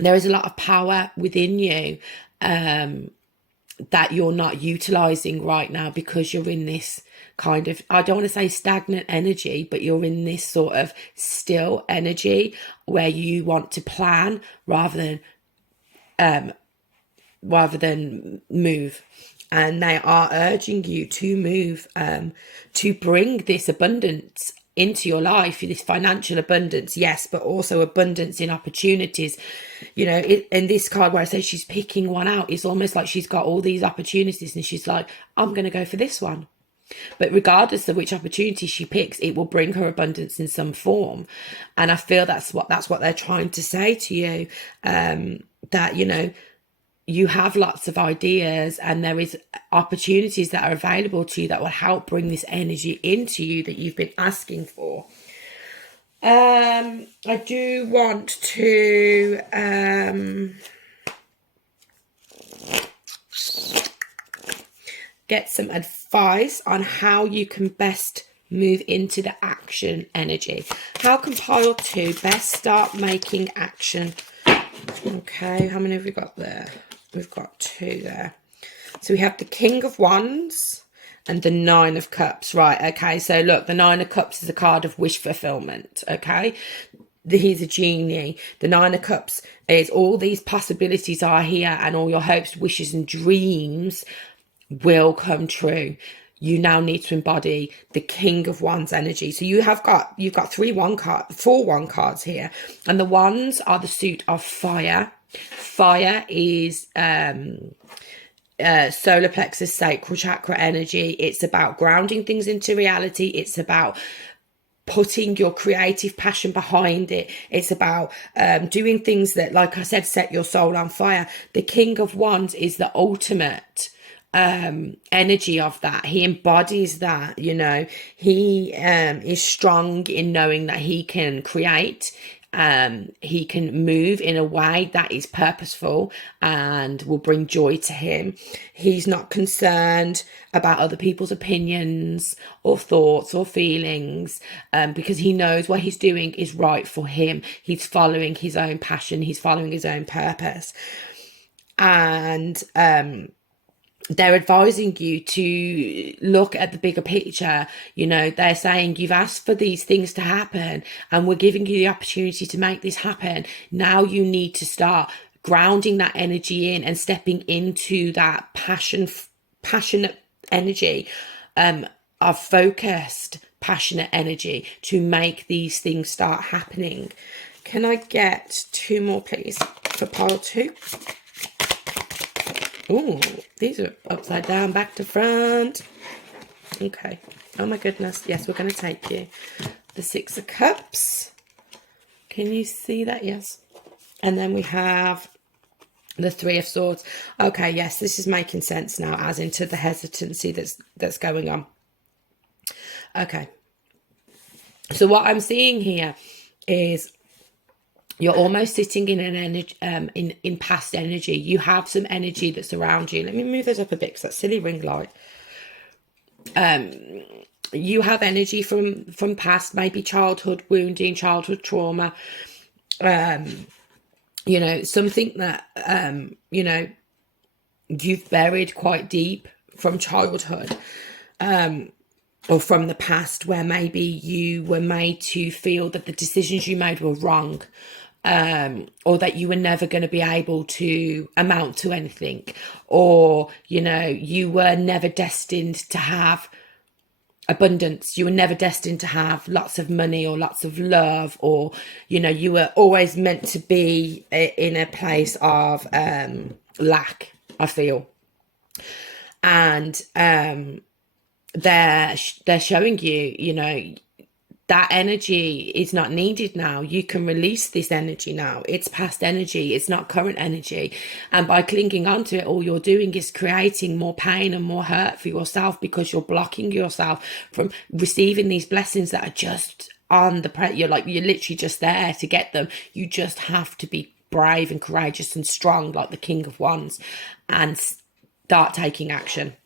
There is a lot of power within you that you're not utilizing right now, because you're in this kind of, I don't want to say stagnant energy, but you're in this sort of still energy where you want to plan rather than move. And they are urging you to move, to bring this abundance into your life, this financial abundance, yes, but also abundance in opportunities. In this card where I say she's picking one out, it's almost like she's got all these opportunities and she's like, I'm going to go for this one. But regardless of which opportunity she picks, it will bring her abundance in some form. And I feel that's what they're trying to say to you, that, you have lots of ideas and there is opportunities that are available to you that will help bring this energy into you that you've been asking for. I do want to get some advice on how you can best move into the action energy. How can pile 2 best start making action? Okay, how many have we got there? We've got 2 there. So we have the King of Wands and the Nine of Cups. Right, okay, so look, the Nine of Cups is a card of wish fulfillment, okay? He's a genie. The Nine of Cups is all these possibilities are here, and all your hopes, wishes and dreams will come true. You now need to embody the King of Wands energy. So you've got 4 1 cards here, and the wands are the suit of fire. Fire is solar plexus, sacral chakra energy. It's about grounding things into reality. It's about putting your creative passion behind it. It's about doing things that, like I said, set your soul on fire. The King of Wands is the ultimate energy of that. He embodies that, you know. He is strong in knowing that he can create, he can move in a way that is purposeful and will bring joy to him. He's not concerned about other people's opinions or thoughts or feelings, because he knows what he's doing is right for him. He's following his own passion, he's following his own purpose. And they're advising you to look at the bigger picture. You know, they're saying you've asked for these things to happen and we're giving you the opportunity to make this happen. Now you need to start grounding that energy in and stepping into that passionate energy, of focused, passionate energy to make these things start happening. Can I get 2 more, please, for pile 2? Oh, these are upside down, back to front. Okay. Oh my goodness. Yes, we're going to take you. The 6 of Cups. Can you see that? Yes. And then we have the 3 of Swords. Okay, yes, this is making sense now, as into the hesitancy that's going on. Okay. So what I'm seeing here is you're almost sitting in an energy, in past energy. You have some energy that's around you. Let me move this up a bit because that silly ring light. You have energy from past, maybe childhood wounding, childhood trauma. You know, something that you know, you've buried quite deep from childhood, or from the past, where maybe you were made to feel that the decisions you made were wrong. Or that you were never going to be able to amount to anything, or, you know, you were never destined to have abundance. You were never destined to have lots of money or lots of love, or, you know, you were always meant to be in a place of lack, I feel. And they're showing you, you know, that energy is not needed now. You can release this energy now. It's past energy. It's not current energy. And by clinging onto it, all you're doing is creating more pain and more hurt for yourself, because you're blocking yourself from receiving these blessings that are just on the you're literally just there to get them. You just have to be brave and courageous and strong, like the King of Wands, and start taking action.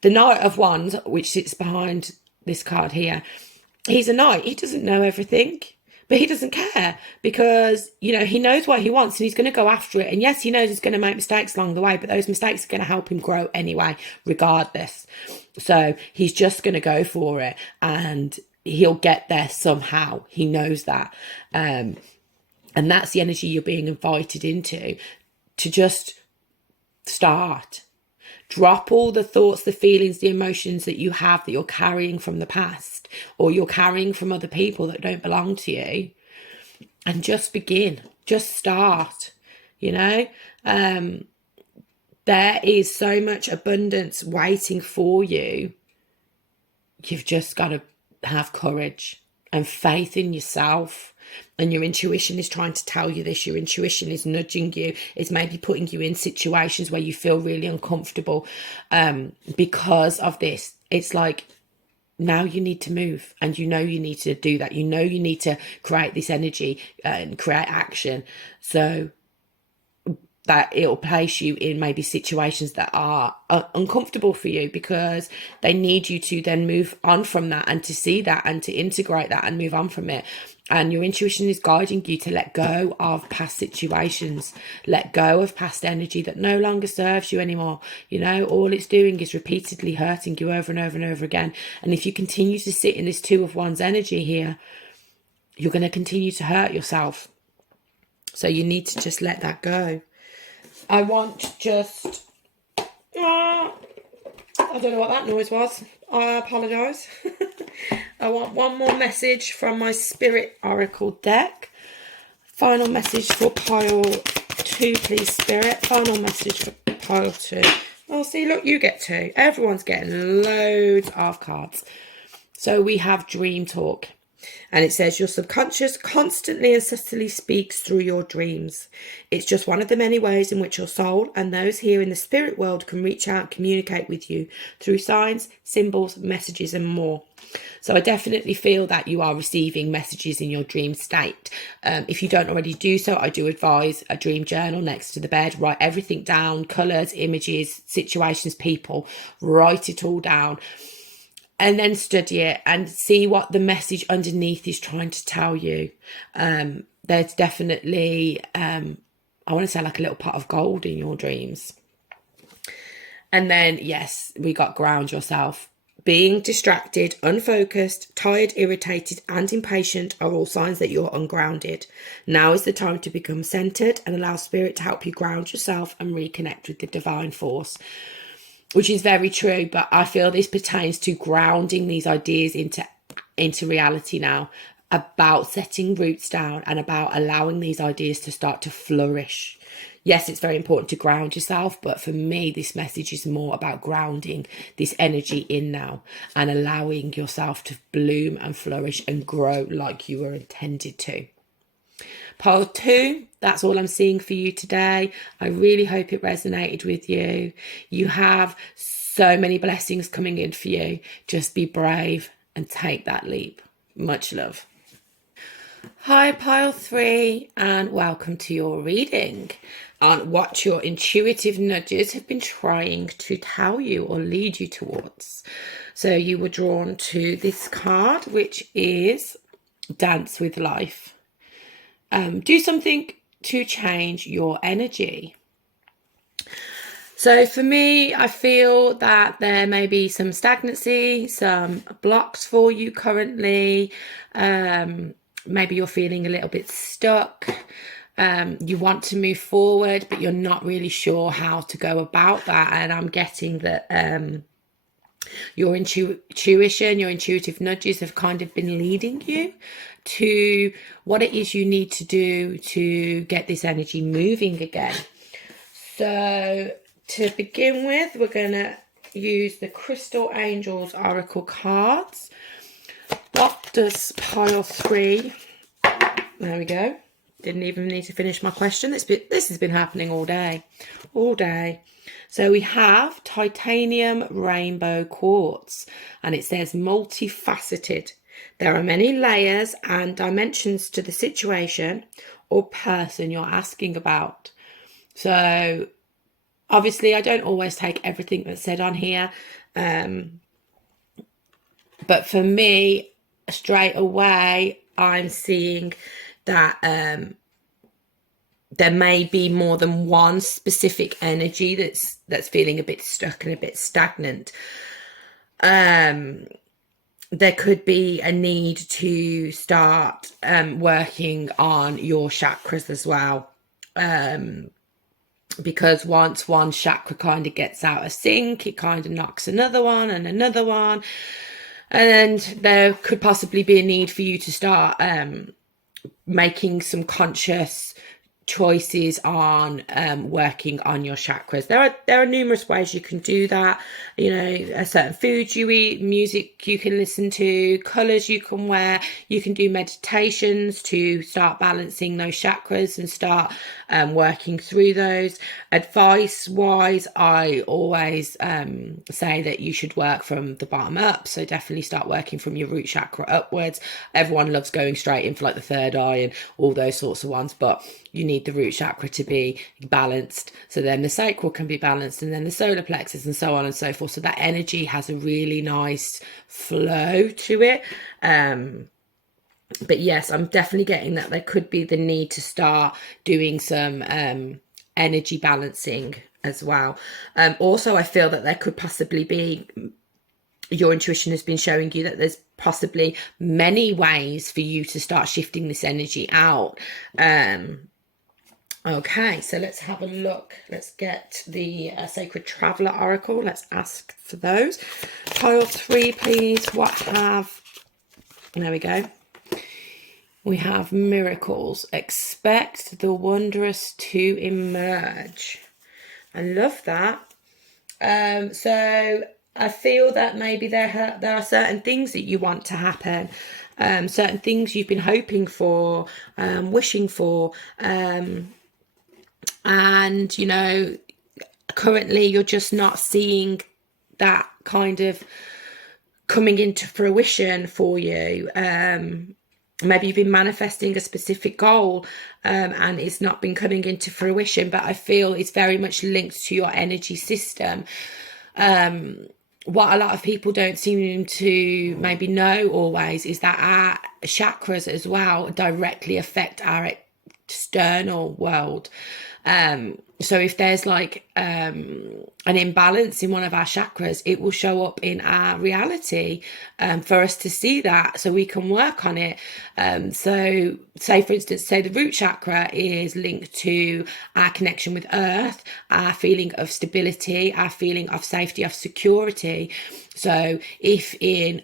The Knight of Wands, which sits behind this card here, he's a knight. He doesn't know everything, but he doesn't care, because, you know, he knows what he wants and he's going to go after it. And yes, he knows he's going to make mistakes along the way, but those mistakes are going to help him grow anyway, regardless. So he's just going to go for it and he'll get there somehow. He knows that. And that's the energy you're being invited into, to just start. Drop all the thoughts, the feelings, the emotions that you have that you're carrying from the past, or you're carrying from other people that don't belong to you, and just begin. Just start, you know. There is so much abundance waiting for you. You've just got to have courage and faith in yourself. And your intuition is trying to tell you this. Your intuition is nudging you. It's maybe putting you in situations where you feel really uncomfortable because of this. It's like, now you need to move, and you know you need to do that. You know you need to create this energy and create action. So that it'll place you in maybe situations that are uncomfortable for you, because they need you to then move on from that and to see that and to integrate that and move on from it. And your intuition is guiding you to let go of past situations, let go of past energy that no longer serves you anymore. You know, all it's doing is repeatedly hurting you over and over and over again. And if you continue to sit in this 2 of Wands energy here, you're going to continue to hurt yourself. So you need to just let that go. I want just... I don't know what that noise was. I apologise. I want one more message from my Spirit Oracle deck. Final message for pile 2, please, Spirit. Final message for pile 2. Oh, see, look, you get 2. Everyone's getting loads of cards. So we have Dream Talk. And it says, your subconscious constantly and subtly speaks through your dreams. It's just one of the many ways in which your soul and those here in the spirit world can reach out and communicate with you through signs, symbols, messages, and more. So I definitely feel that you are receiving messages in your dream state. If you don't already do so, I do advise a dream journal next to the bed. Write everything down, colours, images, situations, people. Write it all down. And then study it and see what the message underneath is trying to tell you. There's definitely, I want to say, like a little pot of gold in your dreams. And then, yes, we got ground yourself. Being distracted, unfocused, tired, irritated, and impatient are all signs that you're ungrounded. Now is the time to become centered and allow Spirit to help you ground yourself and reconnect with the divine force. Which is very true, but I feel this pertains to grounding these ideas into reality now, about setting roots down and about allowing these ideas to start to flourish. Yes, it's very important to ground yourself, but for me, this message is more about grounding this energy in now and allowing yourself to bloom and flourish and grow like you were intended to. Pile 2, that's all I'm seeing for you today. I really hope it resonated with you. You have so many blessings coming in for you. Just be brave and take that leap. Much love. Hi, Pile 3, and welcome to your reading on what your intuitive nudges have been trying to tell you or lead you towards. So you were drawn to this card, which is Dance with Life. Do something to change your energy. So for me, I feel that there may be some stagnancy, some blocks for you currently. Maybe you're feeling a little bit stuck. You want to move forward, but you're not really sure how to go about that. And I'm getting that your intuition, your intuitive nudges have kind of been leading you to what it is you need to do to get this energy moving again. So to begin with, we're going to use the Crystal Angels Oracle cards. What does pile 3... There we go. Didn't even need to finish my question. This has been happening all day. So we have Titanium Rainbow Quartz, and it says multifaceted. There are many layers and dimensions to the situation or person you're asking about. So obviously I don't always take everything that's said on here. But for me, straight away, I'm seeing that there may be more than one specific energy that's feeling a bit stuck and a bit stagnant. There could be a need to start working on your chakras as well. Because once one chakra kind of gets out of sync, it kind of knocks another one and another one. And there could possibly be a need for you to start making some conscious choices on working on your chakras. There are numerous ways you can do that. You know, a certain foods you eat, music you can listen to, colors you can wear. You can do meditations to start balancing those chakras and start working through those. Advice wise, I always say that you should work from the bottom up. So definitely start working from your root chakra upwards. Everyone loves going straight in for like the third eye and all those sorts of ones, but you need need the root chakra to be balanced, so then the sacral can be balanced, and then the solar plexus, and so on and so forth. So that energy has a really nice flow to it. But yes, I'm definitely getting that there could be the need to start doing some energy balancing as well. Also, I feel that there could possibly be, your intuition has been showing you that there's possibly many ways for you to start shifting this energy out. Okay, so let's have a look. Let's get the Sacred Traveller Oracle. Let's ask for those. Pile 3, please. What have... There we go. We have miracles. Expect the wondrous to emerge. I love that. So I feel that maybe there are certain things that you want to happen, certain things you've been hoping for, wishing for, and, you know, currently you're just not seeing that kind of coming into fruition for you. Maybe you've been manifesting a specific goal, and it's not been coming into fruition, but I feel it's very much linked to your energy system. What a lot of people don't seem to maybe know always is that our chakras as well directly affect our external world. So if there's like an imbalance in one of our chakras, it will show up in our reality, for us to see that, so we can work on it. So say, for instance, say the root chakra is linked to our connection with earth, our feeling of stability, our feeling of safety, of security. So if in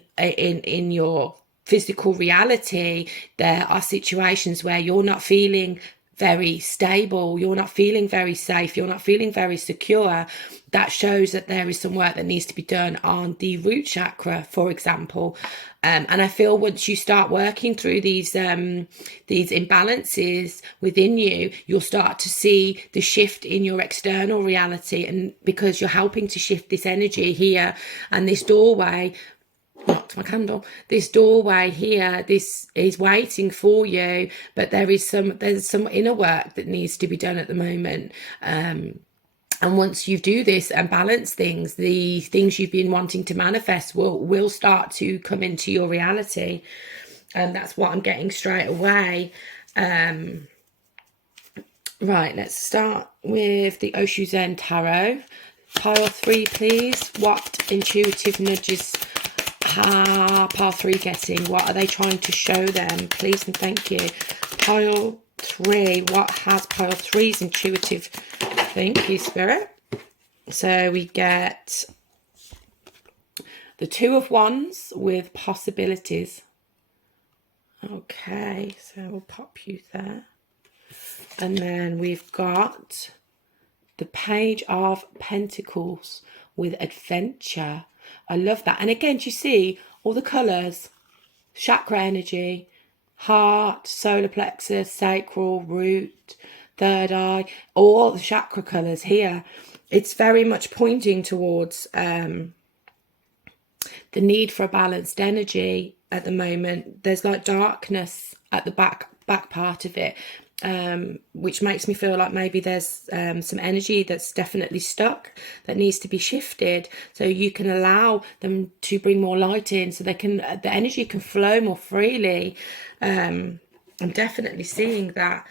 your physical reality there are situations where you're not feeling very stable, you're not feeling very safe, you're not feeling very secure, that shows that there is some work that needs to be done on the root chakra, for example. And I feel once you start working through these imbalances within you, you'll start to see the shift in your external reality, and because you're helping to shift this energy here, and this doorway, knocked my candle, this doorway here, this is waiting for you, but there's some inner work that needs to be done at the moment. And once you do this and balance things, the things you've been wanting to manifest will start to come into your reality. And that's what I'm getting straight away. Right, let's start with the Oshu Zen Tarot. Pile 3, please. What intuitive nudges pile 3 getting? What are they trying to show them? Please and thank you. Pile 3, what has pile 3's intuitive, thank you, Spirit? So we get the 2 of Wands with possibilities. Okay, so we'll pop you there. And then we've got the Page of Pentacles with adventure. I love that. And again, do you see all the colours? Chakra energy, heart, solar plexus, sacral, root, third eye, all the chakra colours here. It's very much pointing towards the need for a balanced energy at the moment. There's like darkness at the back part of it, which makes me feel like maybe there's some energy that's definitely stuck that needs to be shifted, so you can allow them to bring more light in, so the energy can flow more freely. I'm definitely seeing that.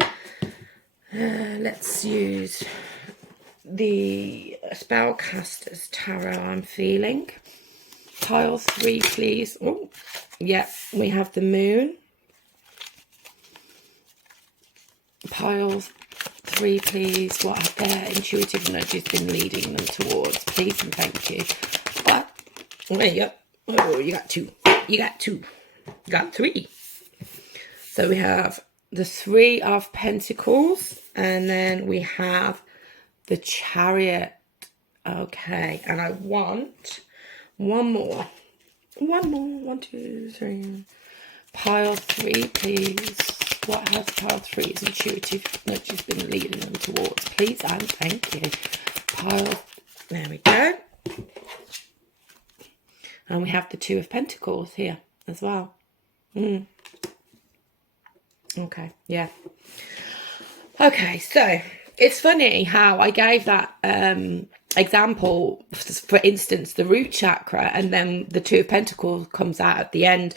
Let's use the Spellcasters Tarot. I'm feeling pile 3, please. Oh, yeah, we have the Moon. Pile 3, please. What have their intuitive nudges been leading them towards? Please and thank you. What? There you go. Oh, you got 2. You got 2. You got 3. So we have the 3 of Pentacles, and then we have the Chariot. Okay, and I want one more. 1, 2, 3. Pile 3, please. What has pile 3's intuitive nudges been leading them towards? Please and thank you. Pile, there we go. And we have the 2 of Pentacles here as well. Okay, yeah. Okay, so it's funny how I gave that example, for instance, the root chakra, and then the Two of Pentacles comes out at the end.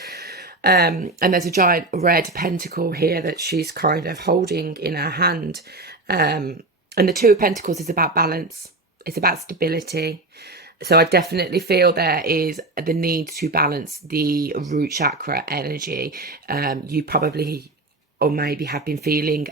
And there's a giant red pentacle here that she's kind of holding in her hand. And the Two of Pentacles is about balance. It's about stability. So I definitely feel there is the need to balance the root chakra energy. You probably, or maybe have been feeling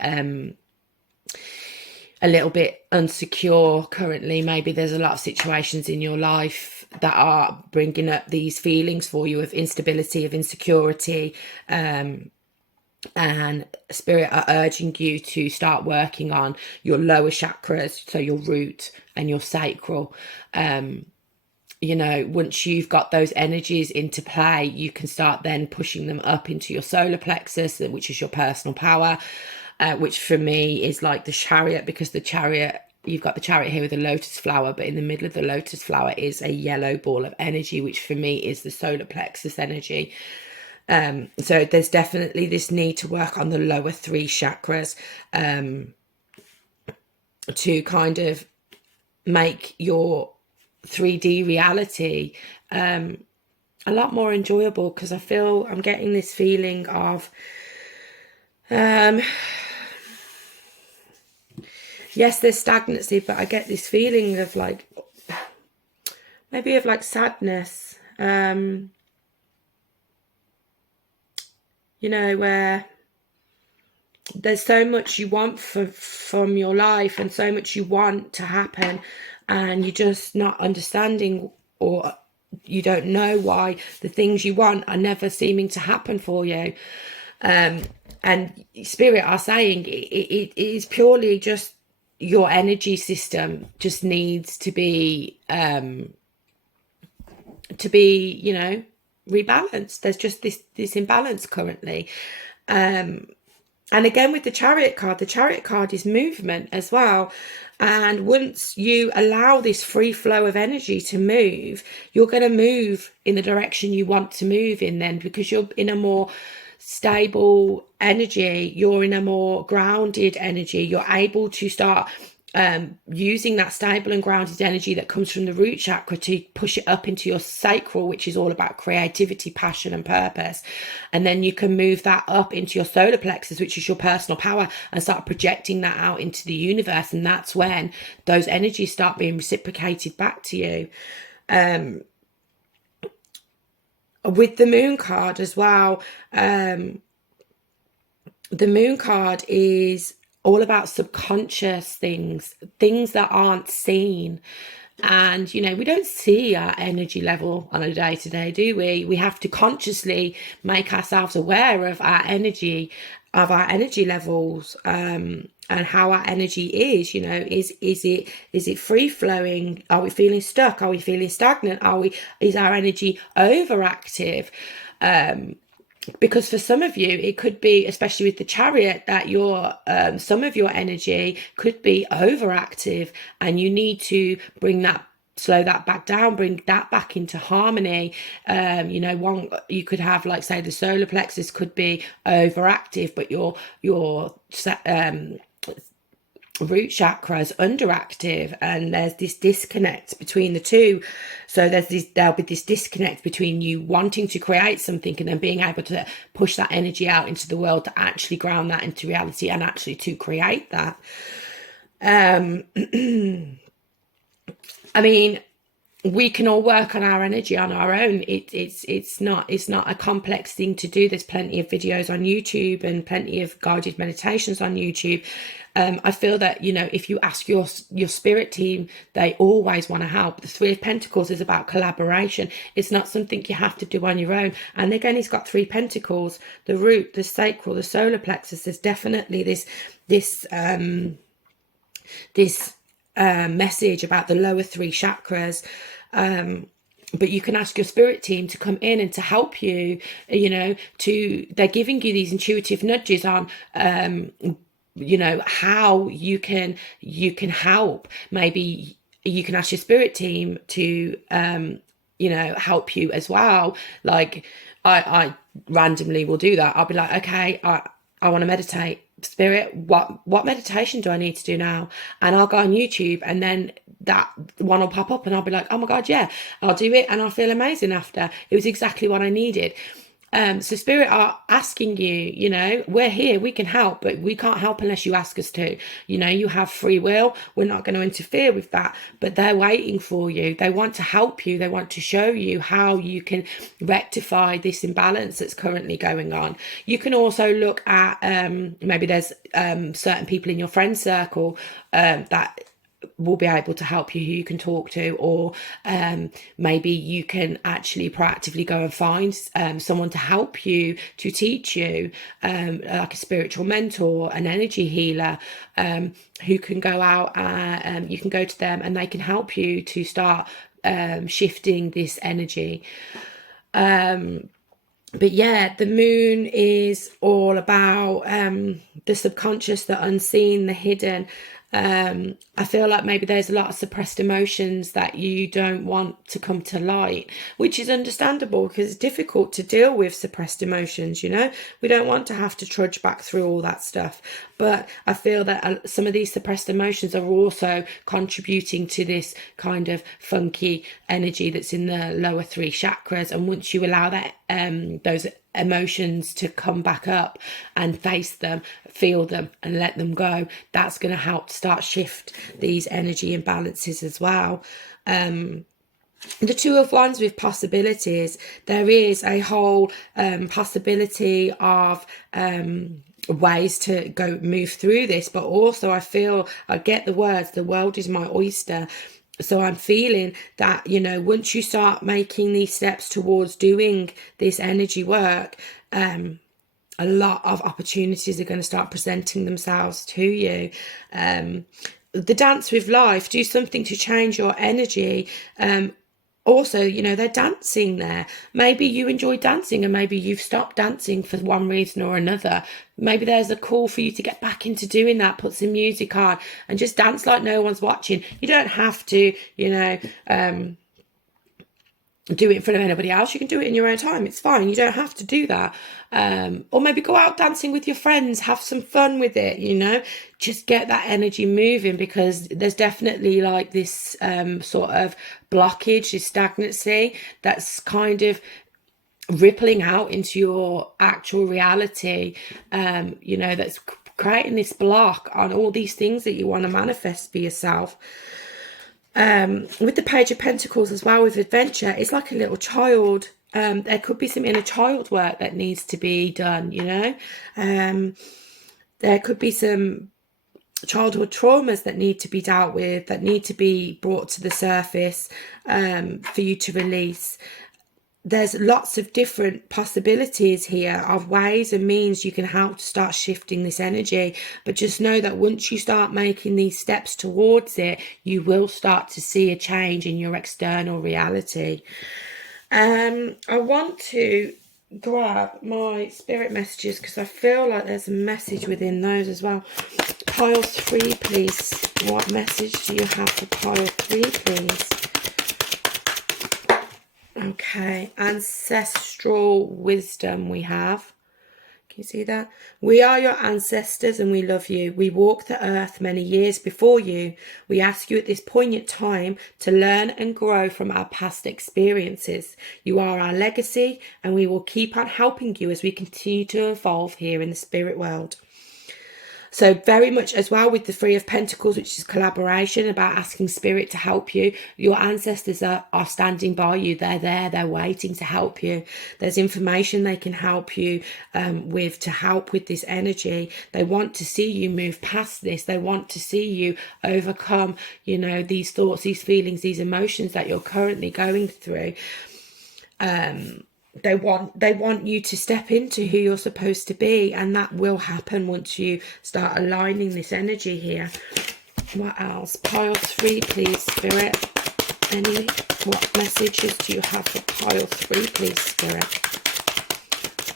a little bit insecure currently. Maybe there's a lot of situations in your life that are bringing up these feelings for you of instability, of insecurity, and Spirit are urging you to start working on your lower chakras, so your root and your sacral. You know, once you've got those energies into play, you can start then pushing them up into your solar plexus, which is your personal power, which for me is like the Chariot, because the Chariot, you've got the Chariot here with a lotus flower, but in the middle of the lotus flower is a yellow ball of energy, which for me is the solar plexus energy. So there's definitely this need to work on the lower three chakras, to kind of make your 3D reality a lot more enjoyable, because I feel I'm getting this feeling of yes, there's stagnancy, but I get this feeling of like, maybe of like sadness, you know, where there's so much you want from your life, and so much you want to happen, and you're just not understanding, or you don't know why the things you want are never seeming to happen for you. And Spirit are saying it is purely just your energy system just needs to be, you know, rebalanced. There's just this imbalance currently. And again, with the Chariot card is movement as well. And once you allow this free flow of energy to move, you're going to move in the direction you want to move in then, because you're in a more stable energy, you're in a more grounded energy, you're able to start using that stable and grounded energy that comes from the root chakra to push it up into your sacral, which is all about creativity, passion and purpose. And then you can move that up into your solar plexus, which is your personal power, and start projecting that out into the universe. And that's when those energies start being reciprocated back to you. With the moon card as well, the moon card is all about subconscious things that aren't seen. And, you know, we don't see our energy level on a day-to-day, do we? We have to consciously make ourselves aware of our energy levels, and how our energy is. You know, is it free flowing? Are we feeling stuck? Are we feeling stagnant? Is our energy overactive? Because for some of you, it could be, especially with the Chariot, that your some of your energy could be overactive, and you need to slow that back down, bring that back into harmony. You know, you could have, like, say, the solar plexus could be overactive, but your root chakra is underactive, and there's this disconnect between the two. So there'll be this disconnect between you wanting to create something and then being able to push that energy out into the world to actually ground that into reality and actually to create that. I mean, we can all work on our energy on our own. It's not a complex thing to do. There's plenty of videos on YouTube and plenty of guided meditations on YouTube. I feel that, you know, if you ask your spirit team, they always want to help. The Three of Pentacles is about collaboration. It's not something you have to do on your own. And again, he's got three pentacles: the root, the sacral, the solar plexus. There's definitely this message about the lower three chakras. But you can ask your spirit team to come in and to help you. You know, they're giving you these intuitive nudges on you know, how you can help. Maybe you can ask your spirit team to you know, help you as well. Like I randomly will do that. I'll be like, okay, I want to meditate. Spirit, what meditation do I need to do now? And I'll go on YouTube, and then that one will pop up, and I'll be like, oh my God, yeah, I'll do it, and I'll feel amazing after. It was exactly what I needed. So Spirit are asking you, you know, we're here, we can help, but we can't help unless you ask us to. You know, you have free will. We're not going to interfere with that, but they're waiting for you. They want to help you. They want to show you how you can rectify this imbalance that's currently going on. You can also look at, maybe there's certain people in your friend circle that will be able to help you, who you can talk to, or maybe you can actually proactively go and find someone to help you, to teach you, like a spiritual mentor, an energy healer, who can go out and you can go to them and they can help you to start shifting this energy. But yeah, the moon is all about the subconscious, the unseen, the hidden. I feel like maybe there's a lot of suppressed emotions that you don't want to come to light, which is understandable because it's difficult to deal with suppressed emotions, you know. We don't want to have to trudge back through all that stuff. But I feel that some of these suppressed emotions are also contributing to this kind of funky energy that's in the lower 3 chakras. And once you allow that those emotions to come back up and face them, feel them and let them go, that's going to help start shift these energy imbalances as well. The 2 of Wands with possibilities, there is a whole possibility of ways to go move through this, but also I feel, I get the words, the world is my oyster. So I'm feeling that, you know, once you start making these steps towards doing this energy work, a lot of opportunities are going to start presenting themselves to you. The dance with life, do something to change your energy. Also, you know, they're dancing there. Maybe you enjoy dancing and maybe you've stopped dancing for one reason or another. Maybe there's a call for you to get back into doing that, put some music on and just dance like no one's watching. You don't have to, you know, do it in front of anybody else. You can do it in your own time. It's fine. You don't have to do that. Or maybe go out dancing with your friends, have some fun with it, you know, just get that energy moving, because there's definitely like this sort of blockage, this stagnancy that's kind of rippling out into your actual reality, you know, that's creating this block on all these things that you want to manifest for yourself. With the Page of Pentacles as well, with adventure, it's like a little child. There could be some inner child work that needs to be done, you know. There could be some childhood traumas that need to be dealt with, that need to be brought to the surface for you to release. There's lots of different possibilities here of ways and means you can help to start shifting this energy. But just know that once you start making these steps towards it, you will start to see a change in your external reality. I want to grab my spirit messages because I feel like there's a message within those as well. Pile 3, please. What message do you have for pile 3, please? Okay, ancestral wisdom we have. Can you see that? We are your ancestors and we love you. We walked the earth many years before you. We ask you at this poignant time to learn and grow from our past experiences. You are our legacy and we will keep on helping you as we continue to evolve here in the spirit world. So very much as well with the 3 of Pentacles, which is collaboration, about asking spirit to help you. Your ancestors are standing by you. They're there. They're waiting to help you. There's information they can help you with to help with this energy. They want to see you move past this. They want to see you overcome, you know, these thoughts, these feelings, these emotions that you're currently going through. They want you to step into who you're supposed to be, and that will happen once you start aligning this energy here. What else? Pile 3, please, Spirit. What messages do you have for pile 3, please, Spirit?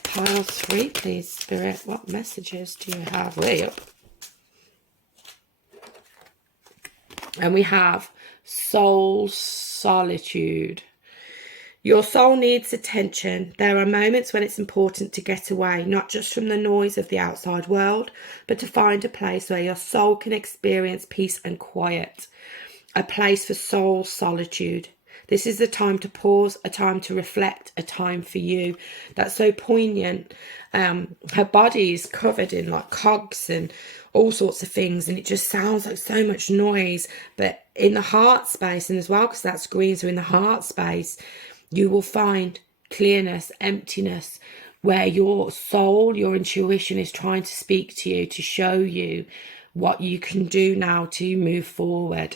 Pile 3, please, Spirit. What messages do you have? Way up. And we have soul solitude. Your soul needs attention. There are moments when it's important to get away, not just from the noise of the outside world, but to find a place where your soul can experience peace and quiet. A place for soul solitude. This is the time to pause, a time to reflect, a time for you. That's so poignant. Her body is covered in like cogs and all sorts of things, and it just sounds like so much noise. But in the heart space, and as well, because that's green, so in the heart space, you will find clearness, emptiness, where your soul, your intuition is trying to speak to you, to show you what you can do now to move forward.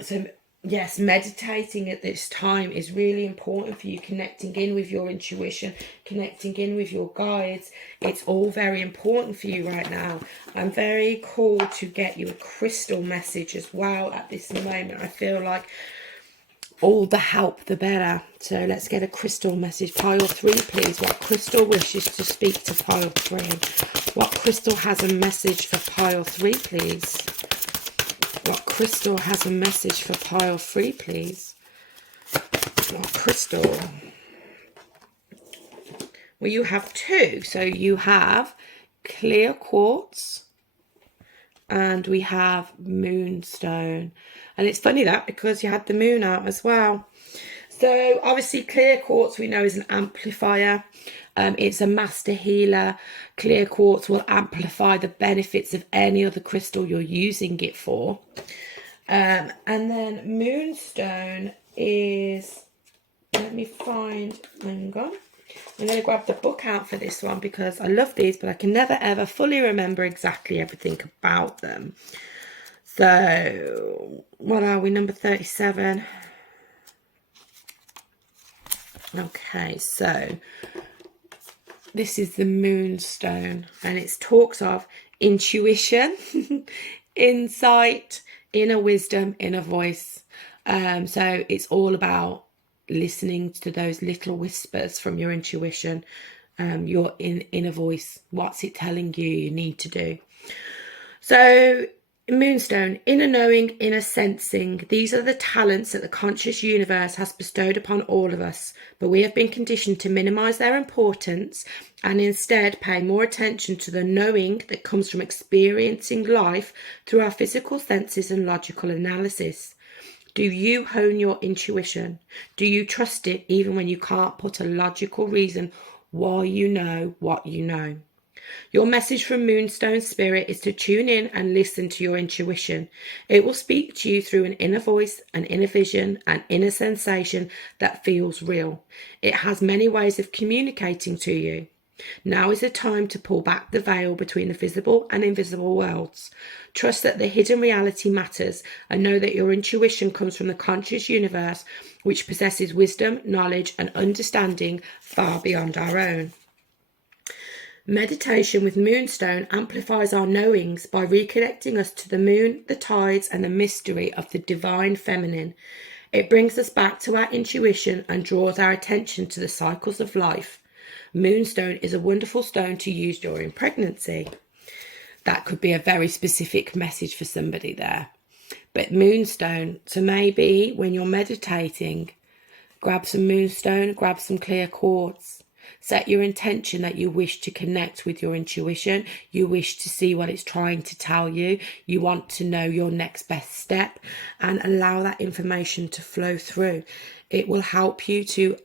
So yes, meditating at this time is really important for you, connecting in with your intuition, connecting in with your guides. It's all very important for you right now. I'm very called to get you a crystal message as well at this moment. I feel like all the help, the better. So let's get a crystal message. Pile 3, please. What crystal wishes to speak to pile 3? What crystal has a message for pile 3, please? What crystal has a message for pile 3, please? What crystal? Well, you have 2. So you have clear quartz and we have moonstone. And it's funny that, because you had the moon out as well. So obviously clear quartz we know is an amplifier. It's a master healer. Clear quartz will amplify the benefits of any other crystal you're using it for. And then moonstone is, let me find, hang on. I'm going to grab the book out for this one because I love these, but I can never ever fully remember exactly everything about them. So, what are we? Number 37. Okay, so this is the moonstone, and it talks of intuition, insight, inner wisdom, inner voice. So it's all about listening to those little whispers from your intuition, your inner voice. What's it telling you need to do? So moonstone, inner knowing, inner sensing. These are the talents that the conscious universe has bestowed upon all of us, but we have been conditioned to minimize their importance and instead pay more attention to the knowing that comes from experiencing life through our physical senses and logical analysis. Do you hone your intuition? Do you trust it even when you can't put a logical reason why you know what you know? Your message from Moonstone Spirit is to tune in and listen to your intuition. It will speak to you through an inner voice, an inner vision, an inner sensation that feels real. It has many ways of communicating to you. Now is the time to pull back the veil between the visible and invisible worlds. Trust that the hidden reality matters and know that your intuition comes from the conscious universe, which possesses wisdom, knowledge, and understanding far beyond our own. Meditation with Moonstone amplifies our knowings by reconnecting us to the moon, the tides, and the mystery of the divine feminine. It brings us back to our intuition and draws our attention to the cycles of life. Moonstone is a wonderful stone to use during pregnancy. That could be a very specific message for somebody there. But Moonstone, so maybe when you're meditating, grab some Moonstone, grab some clear quartz. Set your intention that you wish to connect with your intuition. You wish to see what it's trying to tell you. You want to know your next best step and allow that information to flow through. It will help you to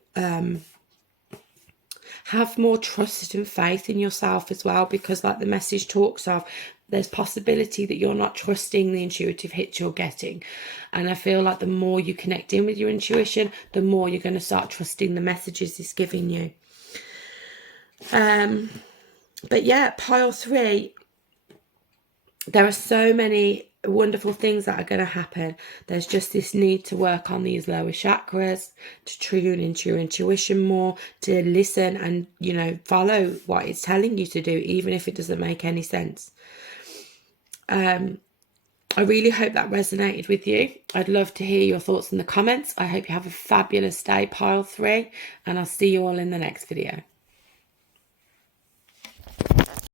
have more trust and faith in yourself as well, because like the message talks of, there's possibility that you're not trusting the intuitive hits you're getting. And I feel like the more you connect in with your intuition, the more you're going to start trusting the messages it's giving you. But yeah, pile 3, there are so many wonderful things that are going to happen. There's just this need to work on these lower chakras, to tune into your intuition more, to listen and, you know, follow what it's telling you to do, even if it doesn't make any sense. I really hope that resonated with you. I'd love to hear your thoughts in the comments. I hope you have a fabulous day, pile 3, and I'll see you all in the next video.